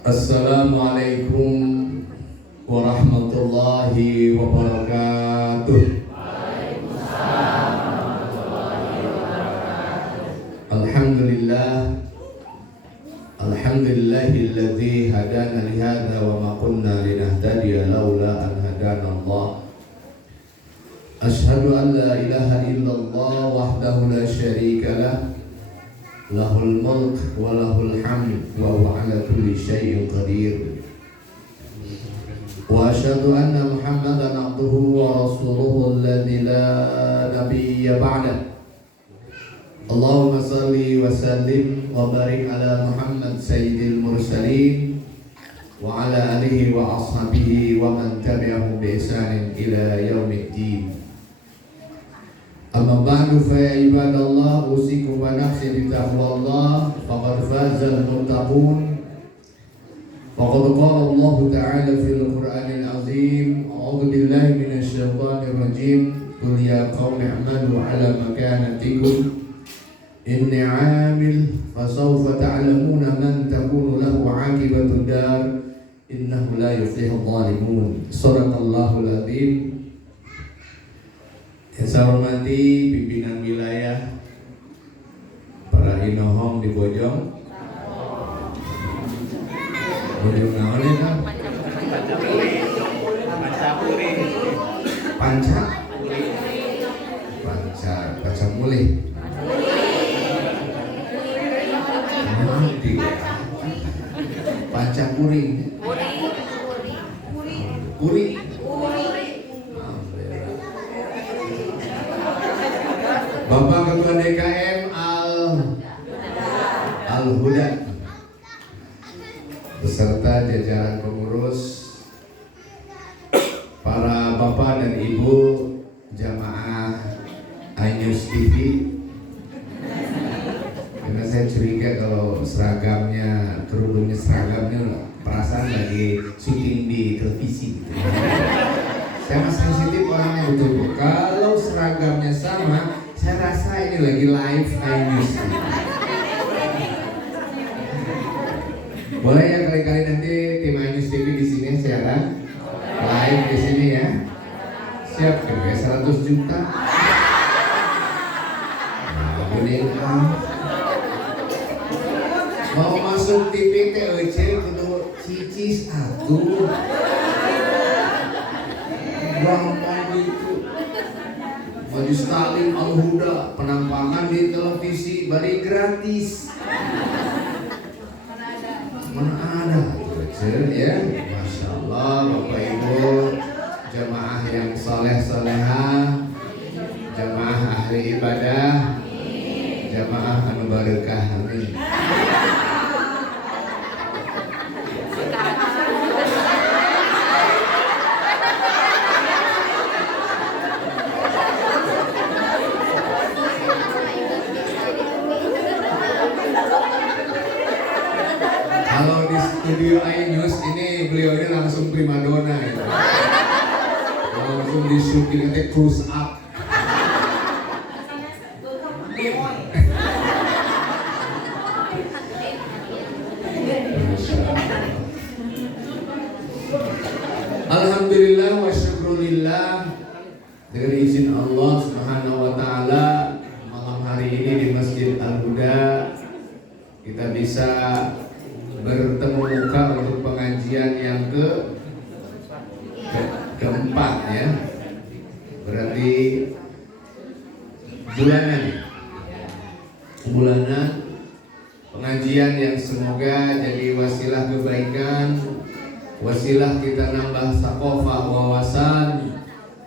Assalamualaikum warahmatullahi wabarakatuh. Alhamdulillah, alhamdulillahilladzi hadana lihada wa ma kunna linahtadiya laula an hadana Allah. Ashhadu an la ilaha illallah wahdahu la syarika lah, lahul mulk wa lahul hamd wa huwa ala kulli syai'in qadir. Wa asyhadu anna Muhammadan abduhu wa rasuluhu alladzi la nabiyya ba'da. Allahumma salli wa sallim wa barik ala Muhammad sayyidil mursalin wa ala alihi wa ashabihi wa man tabi'ahum bi ihsanin ila yaumiddin. Amma ba'du fa ya ibadallah, usikum wa nafsi bi taqwallah, faqad fazal muttaqun. Faqad qala Allah ta'ala fil Qur'anil azim, a'udzu billahi minasy syaithanir rajim. Qul ya qaumi i'malu 'ala makanatikum inni 'amil fasawfa ta'lamuna man takunu lahu 'aqibatud dar innahu la yuflihul zalimun. Shadaqallahul azim. Yang saya hormati pimpinan wilayah, para inohom di Bojong. Bojong naon eta? Panca mulih. Panca kuring. Kuri. Bapak Ketua DKM Al-Huda beserta jajaran pengurus, para bapak dan ibu jamaah iNews TV. Karena saya curiga kalau seragamnya, kerudungnya seragamnya, perasaan lagi syuting di televisi gitu. Saya masih sensitif orangnya betul. Kalau seragamnya sama, saya rasa ini lagi live iNews. Boleh ya kali-kali nanti tim iNews TV di sini siaran live di sini ya. Siap kira 100 juta. Nah, mau masuk TV TOC kudu cicis atuh. Gampang gitu. Maju Stalin Al-Huda penampakan di televisi bari gratis. Mana ada tuh ya. Masya Allah, Bapak Ibu jamaah yang soleh-solehah, jamaah ahli ibadah, jamaah anu barekah, amin. Kalau di studio iNews ini beliau ini langsung primadona gitu. Langsung di syuting nanti close up. Alhamdulillah wa syukurillah, dengan izin Allah Subhanahu wa taala, malam hari ini di Masjid Al-Huda kita bisa bertemu muka untuk pengajian yang keempat ya. Berarti bulanan pengajian yang semoga jadi wasilah kebaikan, wasilah kita nambah saqafah wawasan,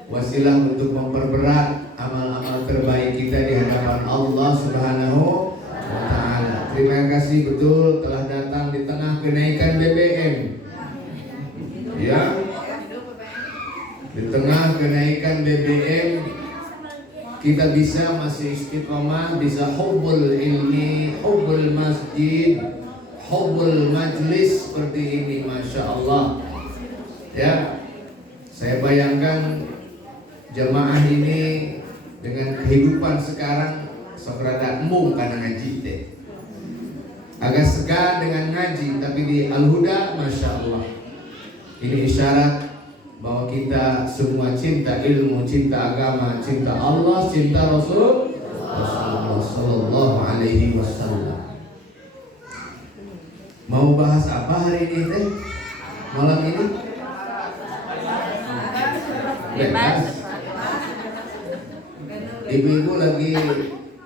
wasilah untuk memperberat amal-amal terbaik kita di hadapan Allah Subhanahu wa ta'ala. Terima kasih betul telah datang di tengah kenaikan BBM. Ya. Di tengah kenaikan BBM kita bisa masih istiqomah, bisa hubbul ilmi, hubbul masjid, hubbul majlis seperti ini, Masya Allah. Ya. Saya bayangkan jamaah ini dengan kehidupan sekarang sok rada embung karena ngaji teh. agak segan dengan ngaji, tapi di Al-Huda, Masya Allah, ini isyarat bahwa kita semua cinta ilmu, cinta agama, cinta Allah, cinta Rasulullah Sallallahu Alaihi Wasallam. Mau bahas apa hari ini teh? Malam ini? Bebas. Ibu-ibu lagi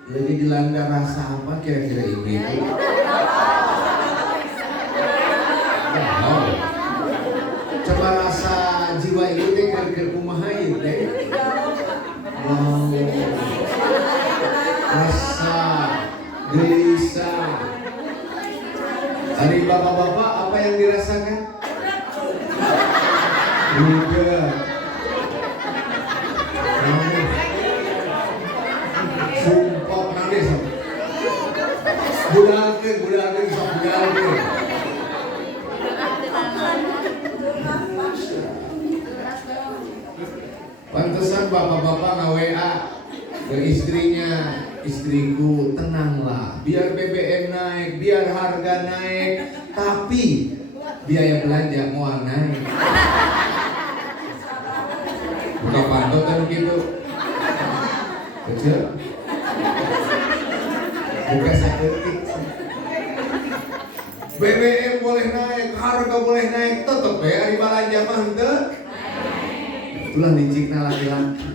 dilanda rasa apa kira-kira ibu-ibu? Coba rasa jiwa ibu teh ke kumaha ieu teh? Rasa gelisah. Dari bapak-bapak apa yang dirasakan? Juga. Sumpah nangis. Budalkeun sok budalkeun. Pantesan bapak-bapak nge-WA ke istrinya, istriku tenanglah, biar BBM naik, biar harga naik, tapi biaya belanja mau naik. Buka pantau kan gitu, kecil, buka saketik. BBM boleh naik, harga boleh naik, tetep ya di belanja mah henteu. Itulah licikna laki-laki.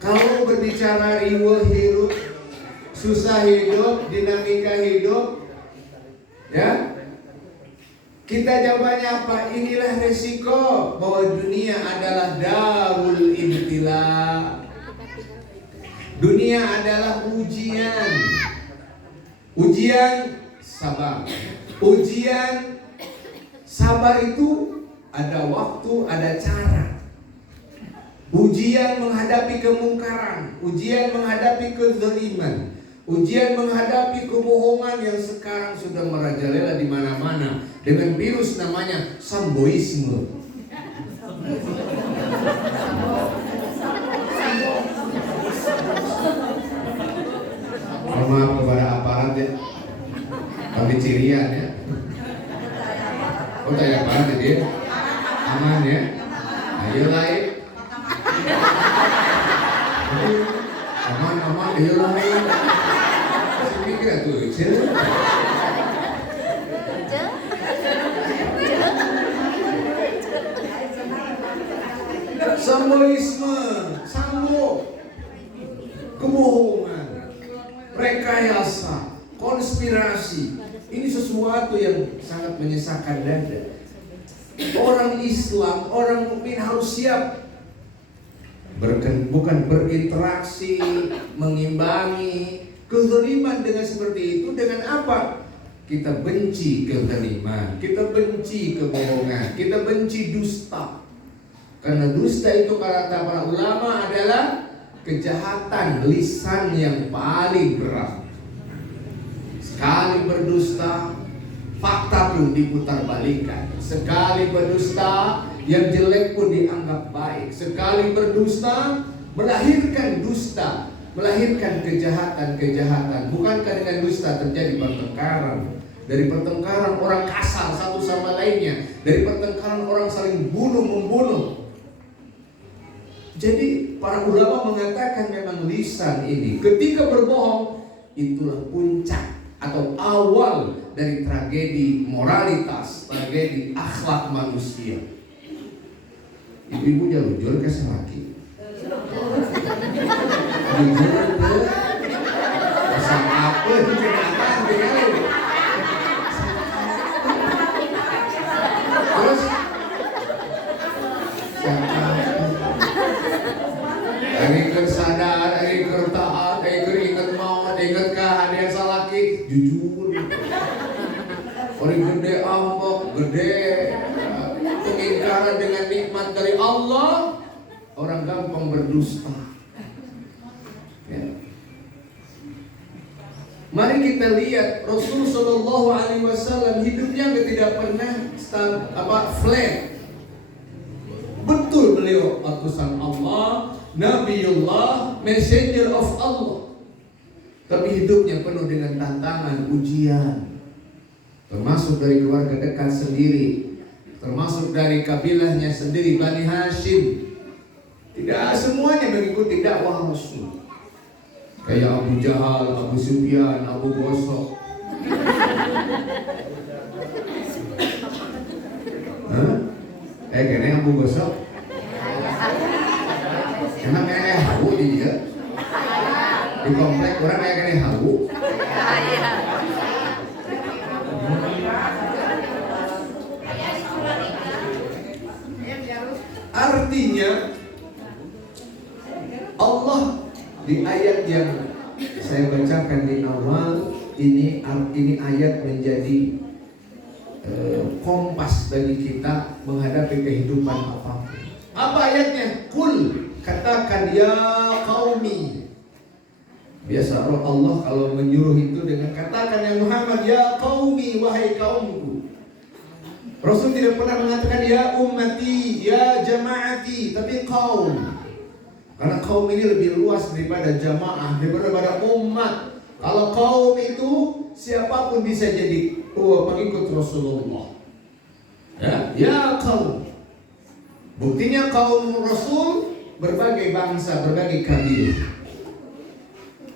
Kalau berbicara riweuh hidup, susah hidup, dinamika hidup, ya, kita jawabannya apa? Inilah resiko bahwa dunia adalah darul ibtila. Dunia adalah ujian. Ujian sabar. Ujian sabar itu ada waktu, ada cara. Ujian menghadapi kemungkaran, ujian menghadapi kezaliman, ujian menghadapi kebohongan yang sekarang sudah merajalela di mana-mana dengan virus namanya samboisme. Maaf kepada aparat ya, pembicirian ya. Oh tanya aparat ya dia, aman ya. Ayo lain. Aman, ayo lain. Saya pikir itu kecil. Samboisme, kebohongan, rekayasa, konspirasi. Ini sesuatu yang sangat menyesakkan dada. Orang Islam, orang mukmin harus siap bukan berinteraksi, mengimbangi kezaliman dengan seperti itu. Dengan apa? Kita benci kezaliman, kita benci kebohongan, kita benci dusta. Karena dusta itu kata para ulama adalah kejahatan lisan yang paling berat. Sekali berdusta, fakta pun diputarbalikkan. Sekali berdusta, yang jelek pun dianggap baik. Sekali berdusta, melahirkan dusta, melahirkan kejahatan-kejahatan. Bukankah dengan dusta terjadi pertengkaran? Dari pertengkaran orang kasar satu sama lainnya. Dari pertengkaran orang saling bunuh-membunuh. Jadi para ulama mengatakan memang lisan ini ketika berbohong itulah puncak atau awal dari tragedi moralitas, tragedi akhlak manusia. Ibu-ibu jujur ke laki. Jujur ke pasang apa itu kenyataan dengan terus hari kesadar, hari kertaat, hari keringet maut, inget kehadiran salaki, jujur. Orang gede ambok, gede pengingkaran dengan nikmat dari Allah, orang gampang berdusta. Ya. Mari kita lihat Rasul Shallallahu Alaihi Wasallam hidupnya tidak pernah flat. Betul beliau utusan Allah, Nabiullah, Messenger of Allah. tapi hidupnya penuh dengan tantangan, ujian. Termasuk dari keluarga dekat sendiri, termasuk dari kabilahnya sendiri, Bani Hashim. Tidak semuanya mengikuti dakwah Rasul. Kayak Abu Jahal, Abu Sufyan, Abu Gosok. Kayaknya Abu Gosok. Emang kayak hawu di dia? Di komplek orang kayak hawu. Artinya Allah di ayat yang saya bacakan di awal ini ayat menjadi kompas bagi kita menghadapi kehidupan apapun. Apa ayatnya? Qul, katakan ya qaumi. Biasa Allah kalau menyuruh itu dengan katakan ya Muhammad, ya qaumi, wahai kaumku. Rasul tidak pernah mengatakan ya ummati, ya jamaati, tapi kaum. Karena kaum ini lebih luas daripada jamaah, daripada umat. Kalau kaum itu siapapun bisa jadi pengikut Rasulullah. Ya kaum. Buktinya kaum Rasul berbagai bangsa, berbagai kabilah.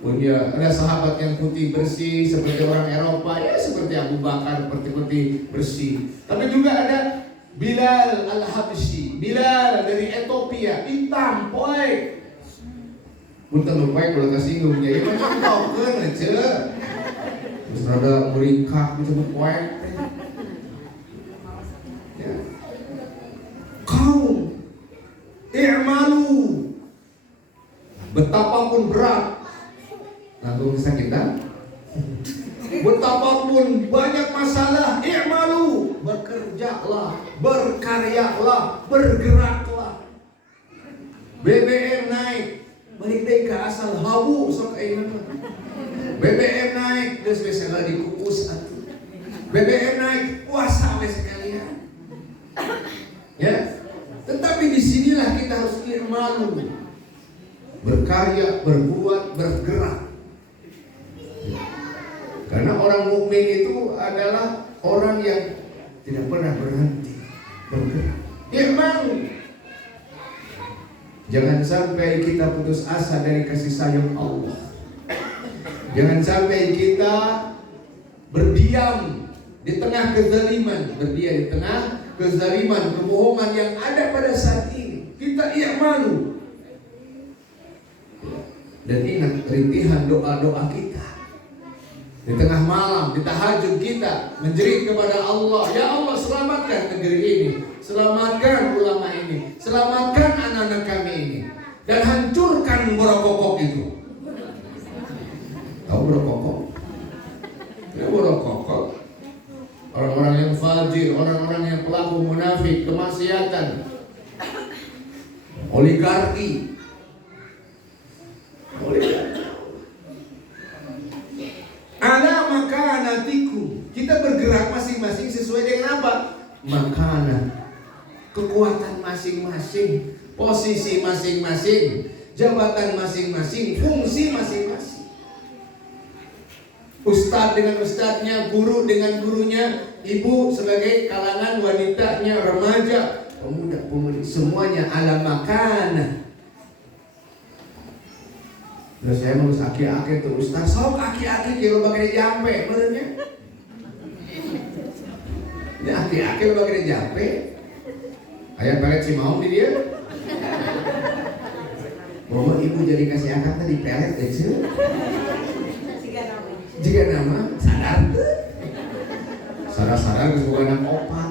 Punya ada sahabat yang putih bersih seperti orang Eropa, ya seperti Abu Bakar putih bersih. Tapi juga ada Bilal Al-Habsyi, Bilal dari Ethiopia, hitam, poek. Punten poek kalau kesinggung ya macam tokeun aja. Terus ada meringkak gitu poek. Ya. Kaum i'malu, betapapun berat langsung bisa kita, betapapun banyak masalah, i'malu, bekerjalah, berkaryalah, bergeraklah. BBM naik, balik deh ke asal hawu sok ayeuna. BBM naik, geus biasa dikukus atuh. BBM naik, puasa we sekalian. Ya. Tetapi disinilah kita harus i'malu, berkarya, berbuat, bergerak. Karena orang mukmin itu adalah orang yang tidak pernah berhenti bergerak. I'malu. Jangan sampai kita putus asa dari kasih sayang Allah. Jangan sampai kita berdiam di tengah kezaliman, berdiam di tengah kezaliman, kebohongan yang ada pada saat ini. Kita i'malu. Dan ingat rintihan doa-doa kita. Di tengah malam, di tahajud kita menjerit kepada Allah, ya Allah selamatkan negeri ini, selamatkan ulama ini, selamatkan anak-anak kami ini, dan hancurkan borokokok itu. Tahu borokokok? Ya borokokok. Orang-orang yang fajir, orang-orang yang pelaku munafik, kemaksiatan, oligarki. Ala makanatikum. Kita bergerak masing-masing sesuai dengan apa? Makanan. Kekuatan masing-masing, posisi masing-masing, jabatan masing-masing, fungsi masing-masing. Ustadz dengan ustadznya, guru dengan gurunya, ibu sebagai kalangan wanitanya, remaja, pemuda-pemudi, semuanya ala makanah. Terus saya mau aki-aki tuh Ustaz, sok aki-aki kalau pakai jampe, benernya. Ini aki-aki kalau pakai jampe. Ayah pelet si mau di dia. Mama ibu jadi kasih akad tadi pelet aja. Jika nama sadar tuh. Sadar-sadar bukan anak opat.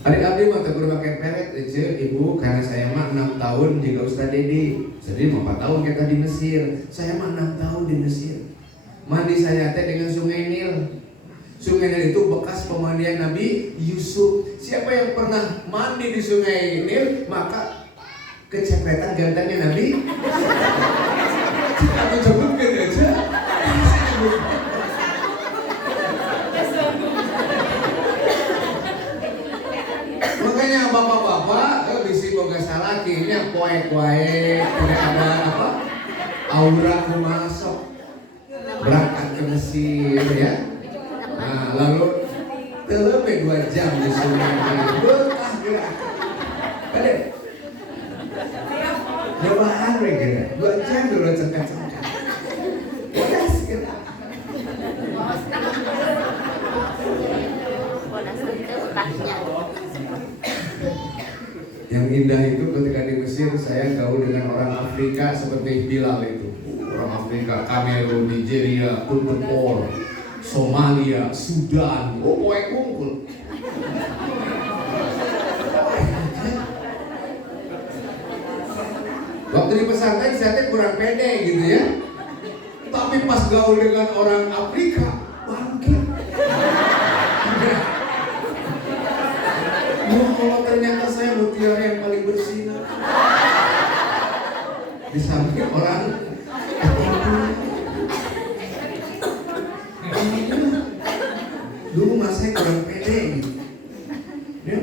Adik abdi mah teu pakai pelet aja ibu, karena saya mah 6 tahun juga Ustaz Dedi. Jadi 4 tahun kita di Mesir. Saya mah 6 tahun di Mesir. Mandi saya teh dengan Sungai Nil. Sungai Nil itu bekas pemandian Nabi Yusuf. Siapa yang pernah mandi di Sungai Nil maka kecepetan gantengnya Nabi. Aku sebutkan aja. Makanya bapak-bapak bisi boga salakinya poek-poek, tidak ada apa aura masuk berangkat ke Mesir ya. Nah lalu lebih 2 jam di sungai betah gerak. Kade nyobaan kira 2 jam dulu cengkat-cengkat. Udah segera. Yang indah itu ketika di Mesir saya gaul dengan orang Afrika seperti Bilal itu. Orang Afrika, Kamerun, Nigeria, Cote d'Ivoire, Somalia, Sudan, poek kumpul. Waktu di pesantren saya kurang pede gitu ya. Tapi pas gaul dengan orang Afrika, bangkit. Kalau ternyata saya mutiara yang paling bersinar di samping orang dulu mas saya kurang pede gitu ya,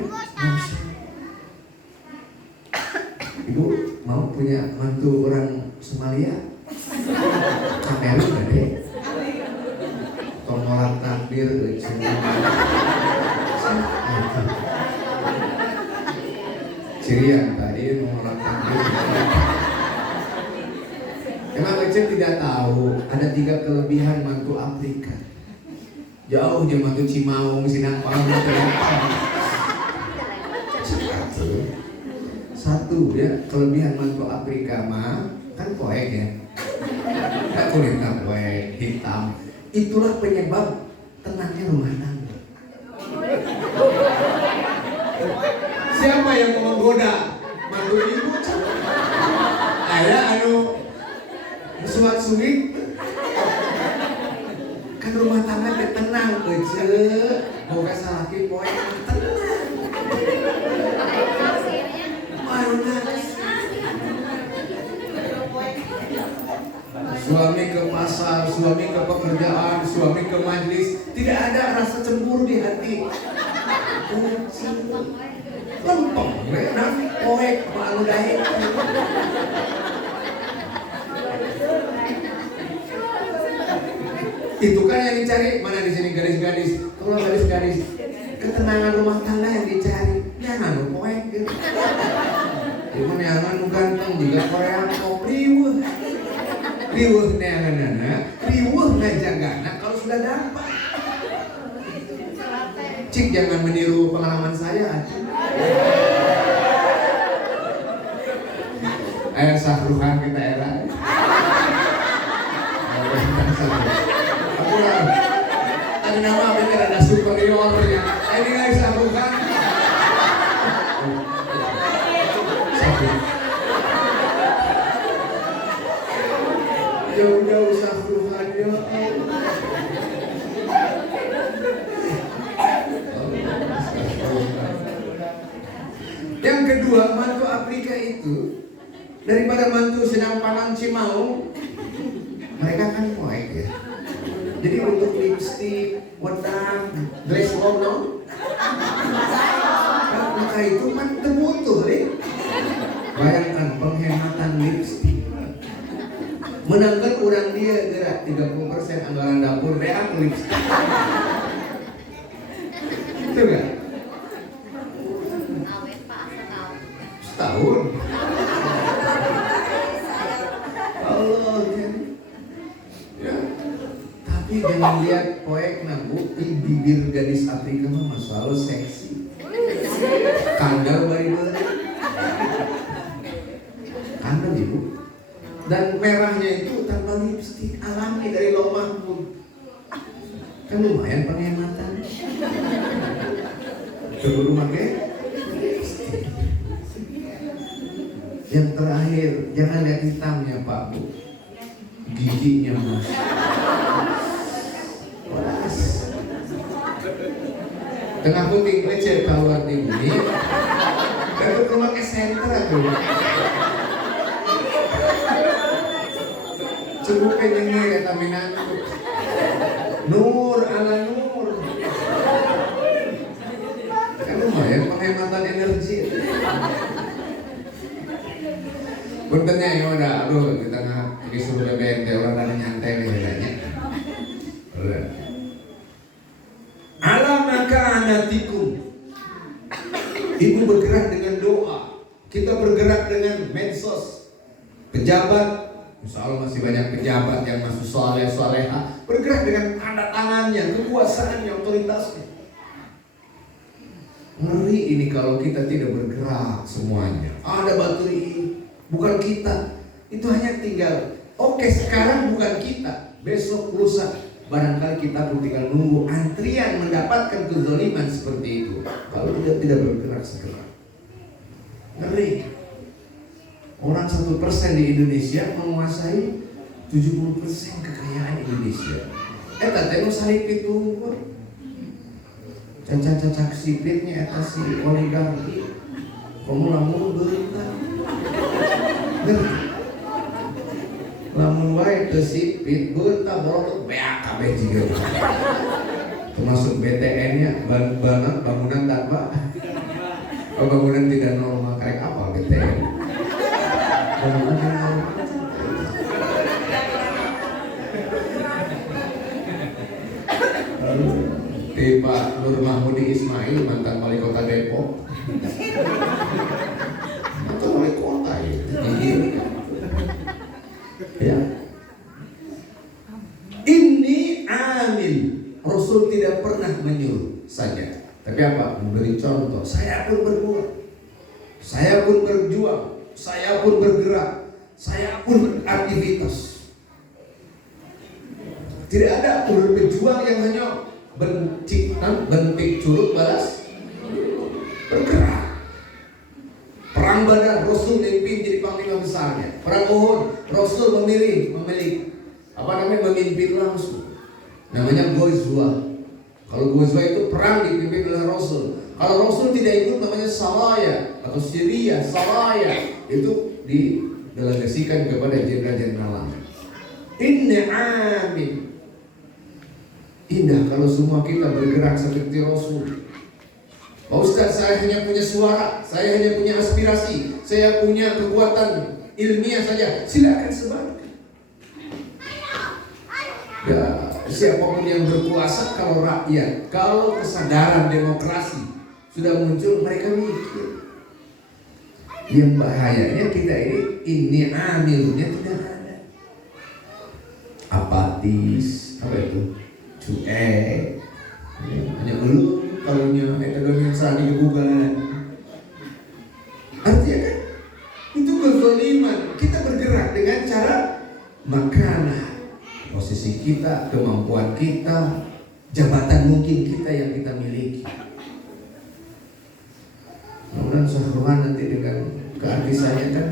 ibu mau punya mantu orang Somalia Kamerun gak deh tolong takbir Cirian tadi menolak takbir. Emang kecil tidak tahu ada 3 kelebihan mantu Afrika. Jauh dia mantu Cimaung, Sinangpang, Satu ya kelebihan mantu Afrika mah kan poek ya. Kan kulitnya poek hitam. Itulah penyebab tenangnya rumah tangga. Siapa yang mau menggoda mantu ibu? Ayah anu suat sulit kan rumah tangga tenang aja boga salaki poe tenang suami ke pasar, suami ke pekerjaan, suami ke majlis, tidak ada rasa cemburu di hati. Lempeng, nah, poek, malu dahe. Itu kan yang dicari. Mana di sini gadis-gadis? Kalau gadis-gadis, ketenangan rumah tangga yang dicari. Jangan poek gitu. Cuman jangan ganteng juga Korea kok riweuh. Riweuh neanganana, riweuh ngajagana kalau sudah dapat. Cik jangan meniru pengalaman saya. Ayah Sahruhan kita era. Ada nama bener ada superiornya. Ini guys Sahruhan. Jauh-jauh Sahruhan ya. Yang kedua, mantu Afrika itu daripada mantu Sinangpang Cimaung, mereka kan poek ya. Jadi untuk lipstik, wedang, dress on, maka itu kan terbutuh, bayangkan penghematan lipstik. Menangkan orang dia gerak 30% anggaran dapur beak lipstik. Itu kan? Setahun. Allah ya. Tapi jangan lihat poek nabu bibir gadis Afrika mah selalu seksi. Kandal bari-bari. Kandal ibu. Dan merahnya itu tanpa lipstik alami dari Loh Mahfud. Kan lumayan penghematan. Coba pakai lipstik. Yang terakhir, jangan lihat hitamnya Pak Bu, giginya Mas. Waras. Tengah putih lecet keluar di bumi. Baru keluar ke senter aku. Cukup penyengi kata minantu. Nur ala nur. Kan lumayan penghematan energi. Puntennya ya udah, aduh di tengah disuruh BBM orang ada nyantai nih kayaknya. Ala makanatikum. Ibu bergerak dengan doa. Kita bergerak dengan medsos. Pejabat, insya Allah masih banyak pejabat yang masih soleh-soleha, bergerak dengan tanda tangannya, kekuasaannya, otoritasnya. Ngeri ini kalau kita tidak bergerak semuanya. Ada bateri, bukan kita. Itu hanya tinggal, oke sekarang bukan kita, besok lusa. Barangkali kita pun tinggal nunggu antrian mendapatkan kezaliman seperti itu. Kalau kita tidak bergerak segera. Ngeri. Orang 1% di Indonesia menguasai 70% kekayaan Indonesia. Tenu salip itu cacak-cacak sipitnya eta si oligarki. Kamu lamun beunta. Lamun wae teu sipit beunta borok beak kabeh jiga. Termasuk BTN-nya bangunan tanpa bangunan tidak normal kayak apa BTN. Pak Nur Mahmudi Ismail mantan wali kota Depok, mantan wali kota ya. Ini amil. Rasul tidak pernah menyuruh saja, tapi apa? Memberi contoh. Saya pun berbuat, saya pun berjuang, saya pun bergerak, saya pun beraktivitas. Tidak ada berjuang yang hanya bentik curug balas bergerak. Perang Badar Rasul memimpin jadi panglima besarnya. Perang Uhud Rasul memimpin langsung. Namanya Ghazwa. Kalau Ghazwa itu perang dipimpin oleh Rasul. Kalau Rasul tidak ikut namanya Saraya atau Syria. Saraya itu didelegasikan kepada jenderal-jenderal. Inna amin. Indah kalau semua kita bergerak seperti Rasul. Pak Ustaz, saya hanya punya suara, saya hanya punya aspirasi, saya punya kekuatan ilmiah saja. Silakan sebarkan. Ya, siapapun yang berkuasa, kalau rakyat, kalau kesadaran demokrasi sudah muncul, mereka mikir. Yang bahayanya kita ini amilnya tidak ada. Apatis, apa itu? Cuek, hanya ngeluh kalunya ekonomi sani kebugaran. Artinya kan itu kezaliman. Kita bergerak dengan cara makanan, posisi kita, kemampuan kita, jabatan mungkin kita yang kita miliki. Kemudian Syahruhan nanti dengan keartisannya kan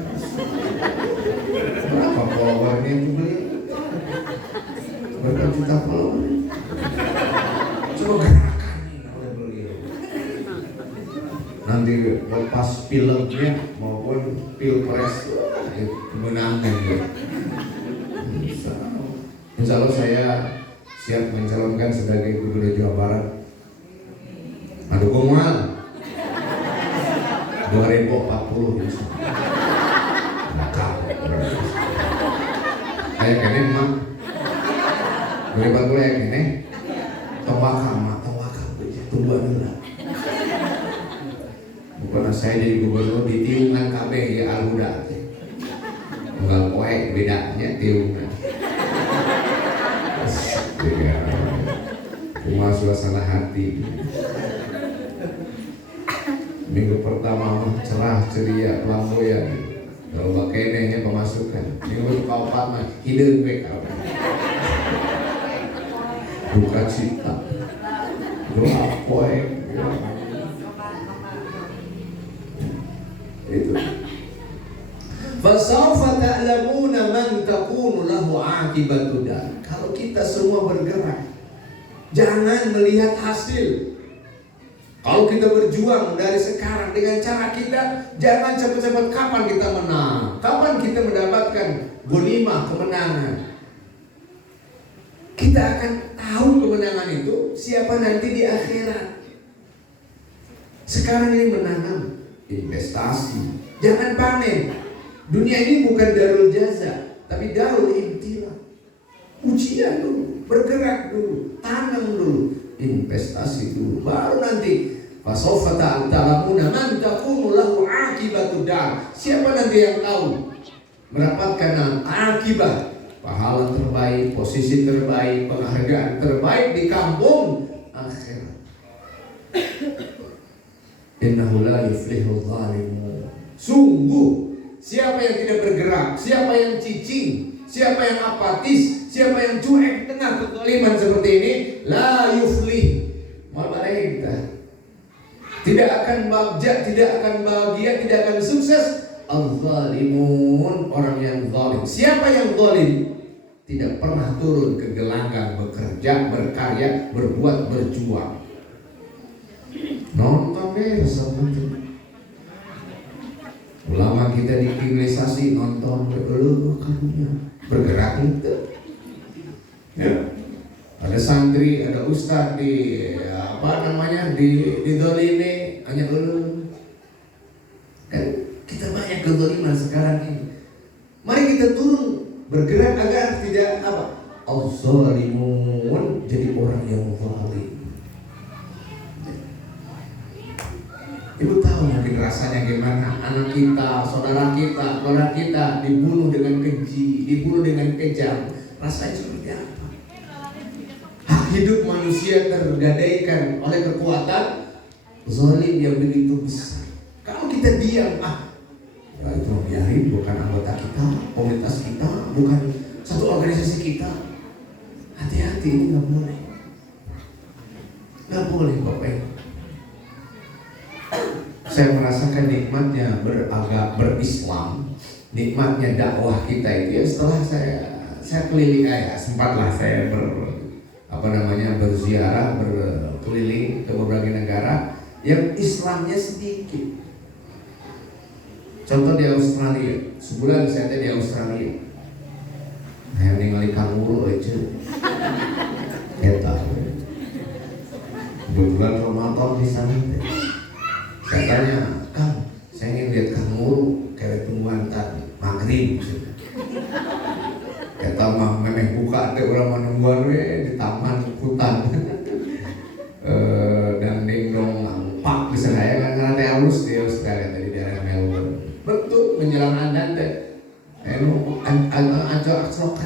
berapa followernya itu beliau? Berapa juta follower? Coba gerakan nih oleh beliau. Nanti lepas pileknya maupun pilpres kemenangan ya. Insya Allah saya siap mencalonkan sebagai Gubernur Jawa Barat. Aduh gomal 2040 insya Allah. Kayak kene mah 2040 ya kene. Tawakal tunggu dulu. Bukan saya jadi gubernur di tiungan KB ya Alhuda. Enggak koek bedanya tiungan. Cuma suasana hati. Minggu pertama cerah ceria flamboyan. Kalau bakenenya pemasukan. Minggu keempat mah hideung we ka. Buka cita. Doa poe itu. Fasawfa ta'lamuna man takunu lahu aqibatu dar. Kalau kita semua bergerak, jangan melihat hasil. Kalau kita berjuang dari sekarang dengan cara kita, jangan cepat-cepat kapan kita menang, kapan kita mendapatkan ghanimah, kemenangan. Kita akan tahu kemenangan itu siapa nanti di akhirat. Sekarang ini menanam investasi, jangan panen. Dunia ini bukan darul jaza, tapi darul ibtila. Ujian dulu, bergerak dulu, tanam dulu, investasi dulu, baru nanti fasawfa ta'lamuna man takunu lahu aqibatu dar. Siapa nanti yang tahu mendapatkan akibah, pahala terbaik, posisi terbaik, penghargaan terbaik di kampung akhirat. Innahu la yuflihul zalimun. Sungguh siapa yang tidak bergerak, siapa yang cicing, siapa yang apatis, siapa yang cuek tengah kezaliman seperti ini, la yuflih, malah kita tidak akan bagja, tidak akan bahagia, tidak akan sukses. Al-zalimun, orang yang zalim. Siapa yang zalim? Tidak pernah turun ke gelanggang bekerja, berkarya, berbuat, berjuang. Nonton deh sama ulama kita di kriminalisasi, nonton karunya bergerak itu. Ya. Ada santri, ada ustadz di didolimi hanya kan kita banyak kedoliman sekarang ini. Mari kita turun bergerak agar tidak al-zalimun, jadi orang yang zalim. Ibu tahu mungkin rasanya gimana anak kita, saudara kita, keluarga kita dibunuh dengan keji, dibunuh dengan kejam. Rasanya seperti apa? Hak hidup manusia tergadaikan oleh kekuatan zalim yang begitu besar. Kalau kita diam, ya itu biarin, bukan anggota kita, komunitas kita, bukan satu organisasi kita. Hati-hati, ini nggak boleh. Nggak boleh Bapak. Saya merasakan nikmatnya berislam, nikmatnya dakwah kita itu ya setelah saya keliling sempatlah saya berziarah, berkeliling ke berbagai negara yang Islamnya sedikit. Contoh di Australia, sebulan saya di Australia, saya ningali kanguru aja, kita kebetulan Ramadan di sana. Saya tanya, Kang, saya ingin lihat kanguru kayak tungguan maghrib. Kata mah memang buka ada orang menungguan di taman hutan. Dan dong pak bisa saya kan karena teh halus di Australia dari daerah Melbourne. Betul menjelang Anda teh. Acrok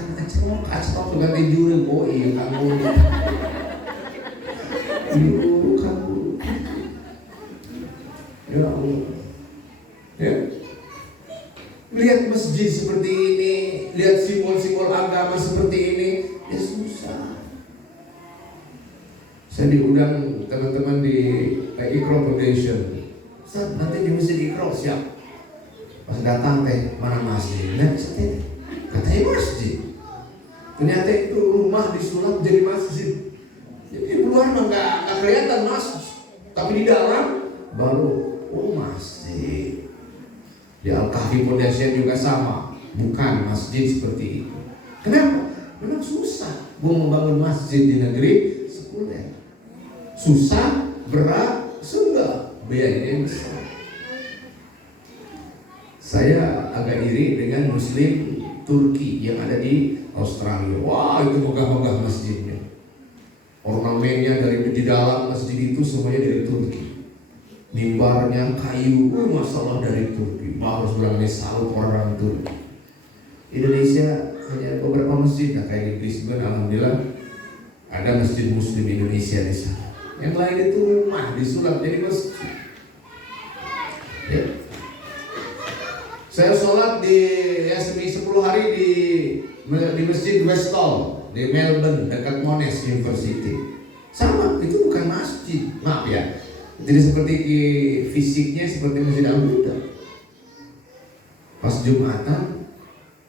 ganti juri. Oh iya kanguru. Ya Allah. Ya. Lihat masjid seperti ini, lihat simbol-simbol agama seperti ini, ya susah. Saya diundang teman-teman di Iqra Foundation. Ustaz, nanti di masjid Iqra siap. Pas datang mana masjid? Nah, katanya masjid. Ternyata itu rumah disulap jadi masjid. Jadi di luar nggak kelihatan masjid, tapi di dalam baru masjid. Di Al-Kahfi Foundation juga sama, bukan masjid seperti itu. Kenapa? Memang susah membangun masjid di negeri sekuler. Susah, berat, sudah biayanya besar. Saya agak iri dengan Muslim Turki yang ada di Australia. Wah, itu megah-megah masjidnya. Ornamennya dari di dalam masjid itu semuanya dari Turki. Mimbarnya kayu, masalah dari Turki. Harus berani salut orang Turki. Indonesia hanya beberapa masjid, kayak di Brisbane, alhamdulillah ada masjid Muslim Indonesia di sana. Yang lain itu rumah disulap jadi masjid. Ya. Saya sholat di 10 hari di masjid Westall di Melbourne dekat Monash University. Sama, itu bukan masjid, maaf ya. Jadi seperti fisiknya seperti masjid Al-Huda. Pas Jumatan,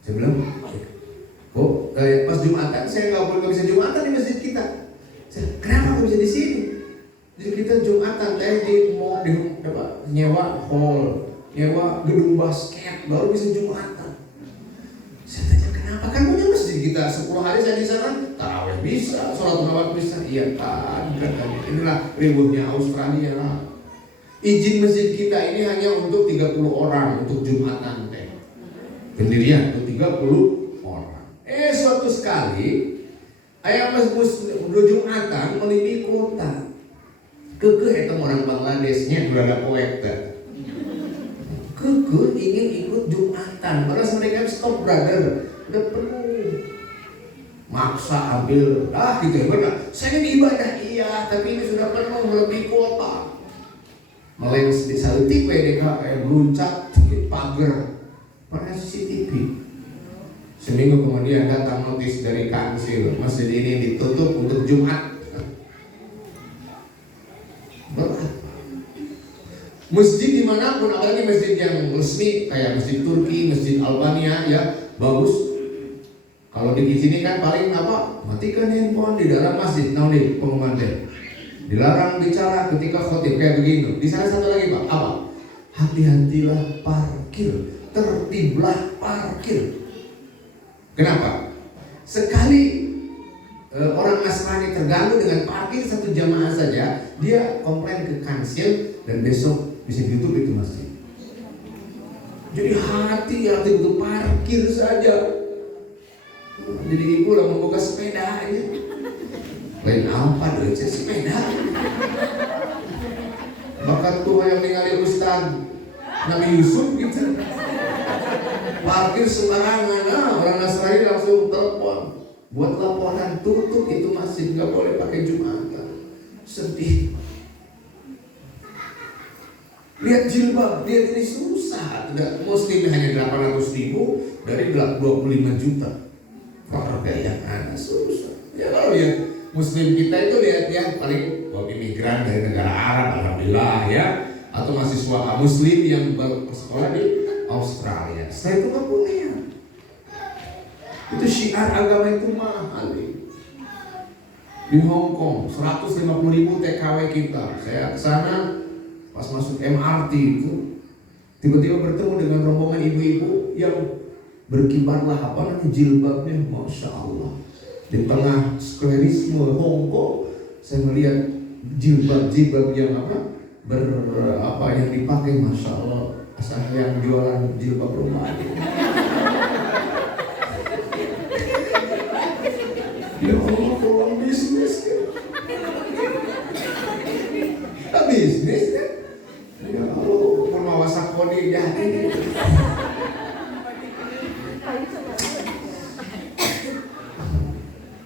saya bilang, pas Jumatan saya nggak bisa Jumatan di masjid kita. Kenapa nggak bisa di sini? Jadi kita Jumatan nyewa hall, nyewa gedung basket, baru bisa Jumatan. Saya tanya kenapa? Kan punya masjid kita 10 hari saya di sana, tarawih bisa, sholat tarawih bisa. Iya kan, inilah ribunya Australia. Izin masjid kita ini hanya untuk 30 orang untuk Jumatan. Pendirian itu 30 orang. Suatu sekali aya muslim Jumatan melini kota. Kekeh itu orang Bangladeshnya berada poet. Kekeh ingin ikut Jumatan. Terus mereka stop brother. Udah penuh. Maksa ambil. Gitu ya benar. Saya ini ibadah iya, tapi ini sudah penuh melebihi kota. Melens di saltik PDK kayak meluncat di pagar. Pakai CCTV. Seminggu kemudian datang notis dari kansil, masjid ini ditutup untuk Jumat. Berat. Masjid dimanapun, apalagi masjid yang resmi kayak masjid Turki, masjid Albania, ya bagus. Kalau di sini kan paling apa? Matikan handphone di dalam masjid. Nah nih pengumuman deh. Dilarang bicara ketika khotib kayak begini. Di sana satu lagi Pak, apa? Hati-hatilah parkir, tertiblah parkir. Kenapa? Sekali orang Nasrani terganggu dengan parkir satu jamaah saja, dia komplain ke kansil dan besok bisa ditutup itu masjid. Jadi hati-hati untuk parkir saja. Jadi ibu lah membuka sepeda aja. Lain apa deh sepeda? Bakat tua yang ningali Ustaz Nabi Yusuf gitu. Parkir sembarangan, orang Nasrani langsung telepon buat laporan, tutup itu masjid, nggak boleh pakai Jumatan. Sedih. Lihat jilbab, lihat ini susah. Muslim hanya 800.000 dari 25 juta. Warga yang ada susah. Ya kalau ya Muslim kita itu lihat paling imigran dari negara Arab, alhamdulillah ya, atau mahasiswa Muslim yang bersekolah di Australia. Setelah itu nggak punya. Itu syiar agama itu mahal nih. Di Hong Kong 150.000 TKW kita. Saya kesana pas masuk MRT itu tiba-tiba bertemu dengan rombongan ibu-ibu yang berkibarlah jilbabnya, masya Allah. Di tengah sklerisme Hong Kong, saya melihat jilbab yang yang dipakai, masya Allah. Asal yang jualan jilbab rumah. Ya Allah, tolong bisnis kan? Bisnis kan? Ya Allah, pengawasan kode jadi.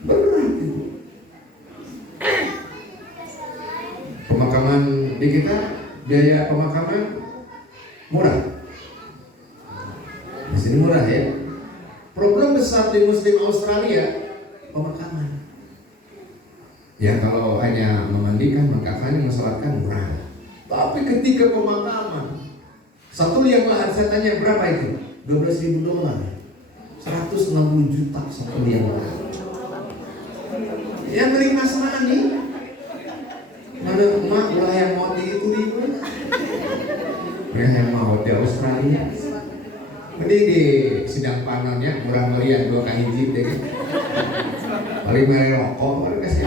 Berat itu. Pemakaman di kita, biaya pemakaman murah. Di sini murah ya. Problem besar di Muslim Australia pemakaman. Ya kalau hanya memandikan, mengkafani, mensolatkan murah. Tapi ketika pemakaman, satu liang lahan saya tanya berapa itu? $12.000. 160 juta satu liang lahan. Yang beli Nasrani, mana emak ulah yang mau itu ribu. Yang mau di Australia. Mending di sidang panennya murah meriah 2 kali hijib deh. Paling mereka rokok, paling kasih.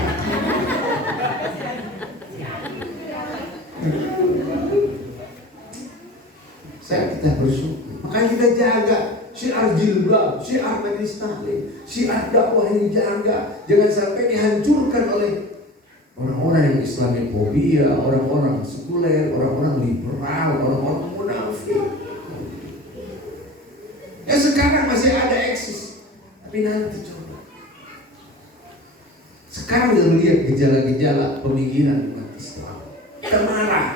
Saya kita bersyukur. Makanya kita jaga syiar jilbab, syiar majelis taklim, syiar dakwah ini jaga. Jangan sampai dihancurkan oleh orang-orang yang Islamofobia, orang-orang sekuler, orang-orang liberal, orang-orang munafik. Ya sekarang masih ada eksis, tapi nanti coba. Sekarang kita melihat gejala-gejala pemikiran umat Islam. Kita marah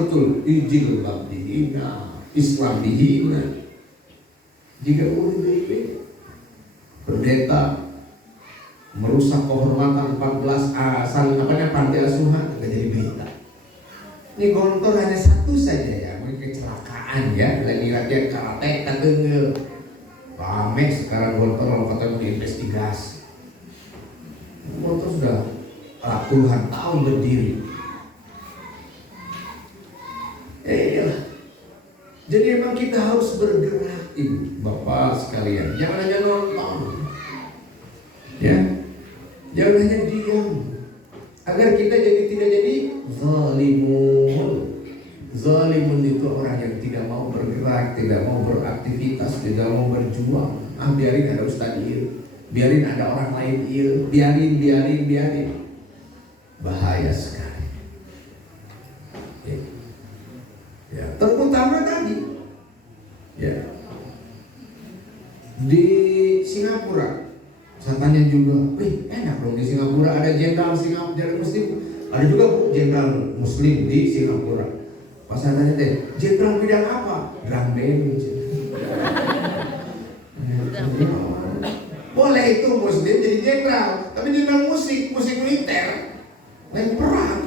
betul. Jilbab dihina, Islam dihina. Jika pendeta merusak kehormatan 14 panti asuhan, nggak jadi berita. Ini Gontor hanya satu saja ya, mungkin kecelakaan ya, lagi latihan karate kadengel. Rame sekarang Gontor kalau kata diinvestigasi. Gontor sudah puluhan tahun berdiri. Iyalah. Jadi memang kita harus bergerak ini, Bapak sekalian. Jangan hanya nonton, ya. Jangan hanya diam. Agar kita tidak jadi zalimun. Zalimun itu orang yang tidak mau bergerak, tidak mau beraktivitas. beraktivitas, tidak mau berjuang. Biarin ada ustadz il, biarin ada orang lain il, biarin. Bahaya sekali. Ya, terutama tadi, ya, di Singapura. Saya tanya juga, enak dong di Singapura ada jenderal Singapura Muslim, ada juga jenderal Muslim di Singapura. Pas saya tanya deh, jenderal bidang apa? Drum band. Boleh itu Muslim jadi jenderal, tapi jenderal musik militer, main perang.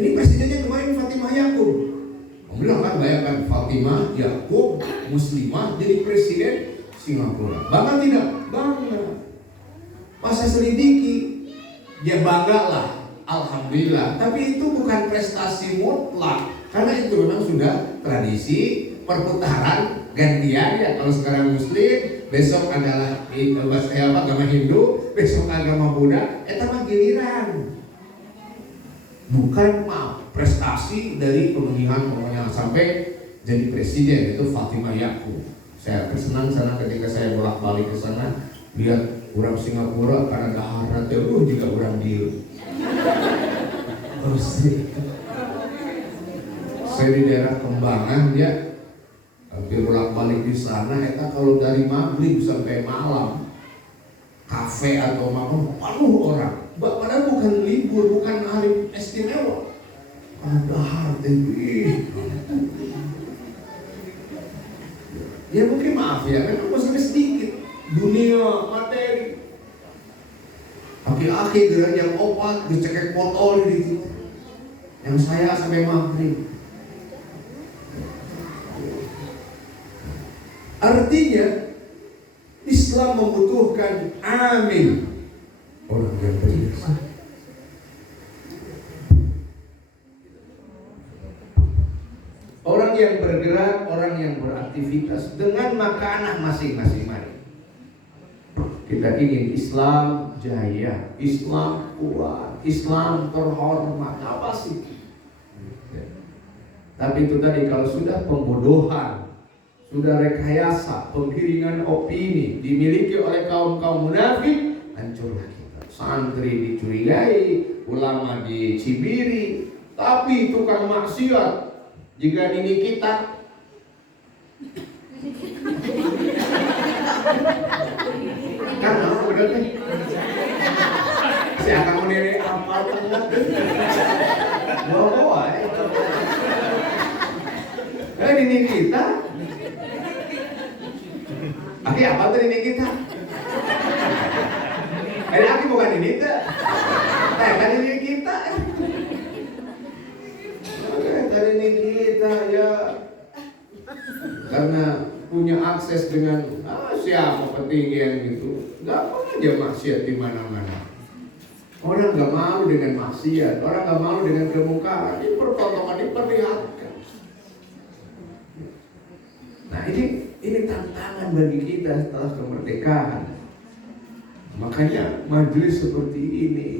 Ini presidennya kemarin Fatimah Yaakob. Kamu bilang kan, bayangkan Fatimah Yaakob Muslimah jadi presiden Singapura. Bangga tidak? Bangga. Pas saya selidiki, dia bangga lah, alhamdulillah. Tapi itu bukan prestasi mutlak, karena itu memang sudah tradisi perputaran gantian ya. Kalau sekarang Muslim, besok adalah agama Hindu, besok agama Buddha, itu mah giliran. Bukan prestasi dari pemilihan sampai jadi presiden itu Fatimah Yaakob. Saya tersenang sana ketika saya bolak-balik ke sana, lihat orang Singapura karena daharat juga orang dia. Terus saya di daerah Kembangan ya, hampir bolak-balik di sana. Eta kalau dari maghrib sampai malam, kafe atau makan penuh orang. Padahal bukan libur, bukan hari istimewa. Ada hati, ya mungkin maaf ya, memang masih sedikit dunia materi. Aki-aki gerak yang opat, dicekek botol di situ. Yang saya sampai maghrib. Artinya Islam membutuhkan amil, orang yang berjasa. Orang yang bergerak, orang yang beraktivitas dengan makanah masing-masing. Mari kita ingin Islam jaya, Islam kuat, Islam terhormat. Apa sih? Tapi itu tadi, kalau sudah pembodohan, sudah rekayasa, penggiringan opini dimiliki oleh kaum-kaum munafik, hancurlah kita. Santri dicurigai, ulama dicibiri, tapi tukang maksiat jika ini kita kan udah nih si akan menilai apa bawa ini kita aki apa tuh ini kita aki bukan ini kita kan ini kita tadi ini kita ya, karena punya akses dengan siapa petinggi yang gitu, gampang aja maksiat di mana-mana. Orang nggak malu dengan maksiat, orang nggak malu dengan kemungkaran, ini pertontonan diperlihatkan. Nah ini tantangan bagi kita setelah kemerdekaan. Makanya majelis seperti ini,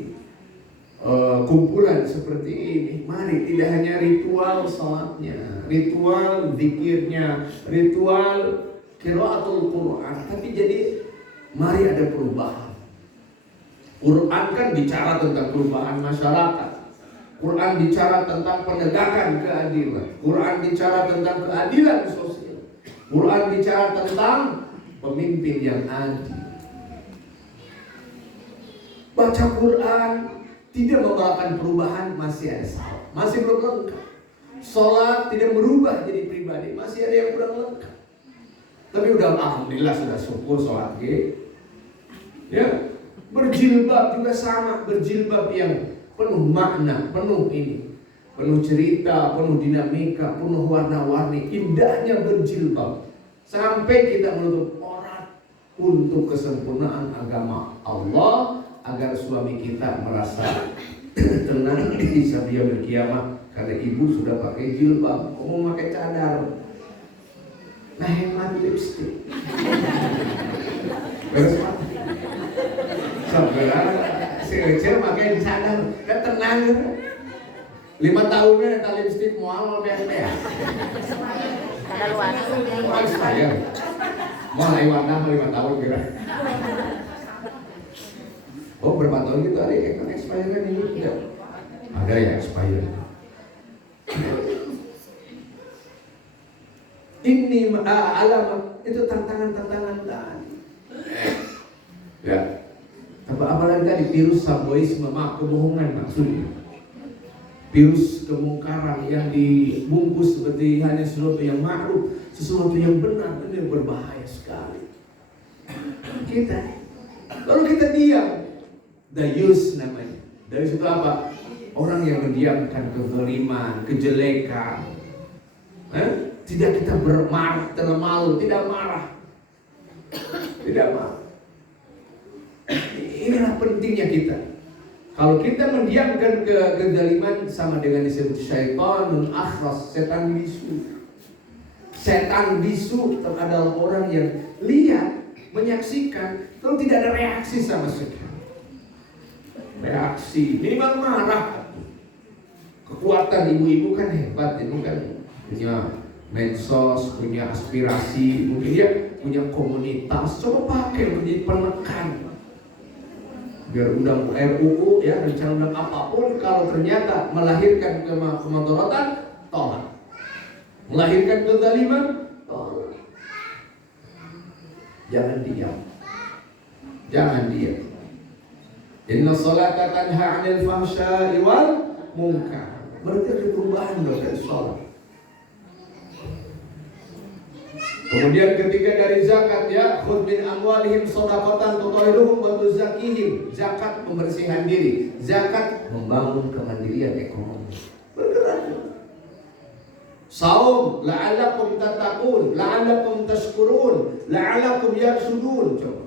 kumpulan seperti ini, mari tidak hanya ritual salatnya, ritual zikirnya, ritual qiraatul Quran, tapi jadi mari ada perubahan. Quran kan bicara tentang perubahan masyarakat, Quran bicara tentang penegakan keadilan, Quran bicara tentang keadilan sosial, Quran bicara tentang pemimpin yang adil. Baca Quran tidak membawakan perubahan, masih ada salah, masih belum lengkap. Sholat tidak berubah jadi pribadi, masih ada yang kurang lengkap. Tapi udah alhamdulillah sudah syukur sholat ya. Berjilbab juga sama, berjilbab yang penuh makna, penuh ini, penuh cerita, penuh dinamika, penuh warna-warni. Indahnya berjilbab sampai kita menutup aurat untuk kesempurnaan agama Allah, agar suami kita merasa tenang di saat dia berkiamat, karena ibu sudah pakai jilbab, kamu pakai cadar, nah hemat lipstick, beres pak, sebenarnya si kecil pakai cadar, kan tenang gitu. 5 tahunnya tak lipstick mual beres. Oh, expired. Mau lewat 5 tahun kira. Oh, berapa tahun gitu ada yang expired kan ini? Tidak. Ada ya expired. Ini alamat itu tantangan-tantangan tadi. Ya. Apalagi tadi virus samboisme, kebohongan maksudnya. Virus kemungkaran yang dibungkus seperti hanya sesuatu yang ma'ruf, sesuatu yang benar, ini berbahaya sekali. Kita, kalau kita diam, dayus namanya. Dayus itu apa? Orang yang mendiamkan kezaliman, kejelekan. Tidak kita bermarah, tidak malu, tidak marah. Tidak marah. Inilah pentingnya kita. Kalau kita mendiamkan kezaliman, sama dengan disebut syaitanun akhras, setan bisu. Setan bisu adalah orang yang lihat, menyaksikan, lalu tidak ada reaksi sama sekali. Reaksi, minimal marah. Kekuatan ibu-ibu kan hebat, itu kan punya medsos, punya aspirasi, mungkin dia punya komunitas. Coba pakai menjadi penekan. Biar undang RUU ya, rencana undang apapun, kalau ternyata melahirkan kemadharatan, tolak. Melahirkan kezaliman, tolak. Jangan diam. Jangan diam. Inna sholata tanha 'anil fahsya'i wal munkar. Berarti ada perubahan dari sholat. Kemudian ketiga dari zakat ya, khudh min amwalihim shadaqatan tutahhiruhum wa tuzakkihim. Zakat pembersihan diri, zakat membangun kemandirian ekonomi. Bergerak. Saum la'allakum tattaqun, la'allakum tashkurun, la'allakum yarshudun. Coba.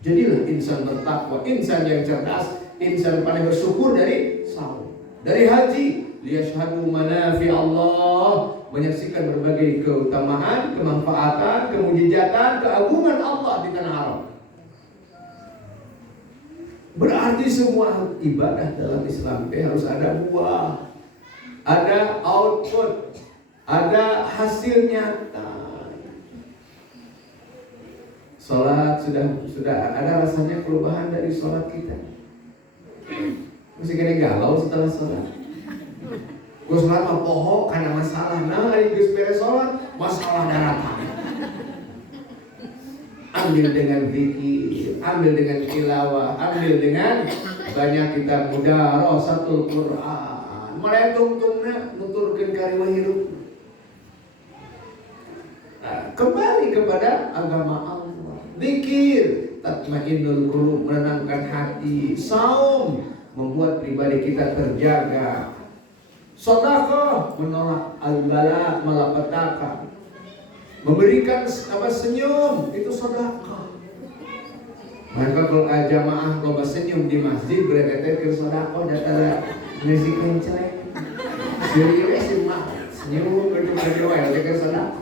Jadilah insan bertakwa, insan yang cerdas, insan paling bersyukur dari saum. Dari haji, liyashhadu manafi Allah, menyaksikan berbagai keutamaan, kemanfaatan, kemujizatan, keagungan Allah di tanah Arab. Berarti semua ibadah dalam Islam harus ada buah, ada output, ada hasil nyata. Salat sudah ada rasanya perubahan dari salat kita. Masih kena galau setelah salat. Gue sholat mah pohon karena masalah. Nah, hari gue beres sholat, masalah daratan. Ambil dengan zikir, ambil dengan tilawah, ambil dengan banyak kitab mudharasatul Quran. Mulai tungtungna nuturkeun kariwah hirup. Kembali kepada agama Allah. Zikir, tatmainnul qulub, menenangkan hati. Saum, membuat pribadi kita terjaga. Sedekah, menolak al-bala, malapetaka. Memberikan senyum, itu sedekah. Maka kalau jamaah loba senyum di masjid, berarti ke sedekah datang ngisi kenceleng. Serius sih mah, senyum berdua ya ke sedekah.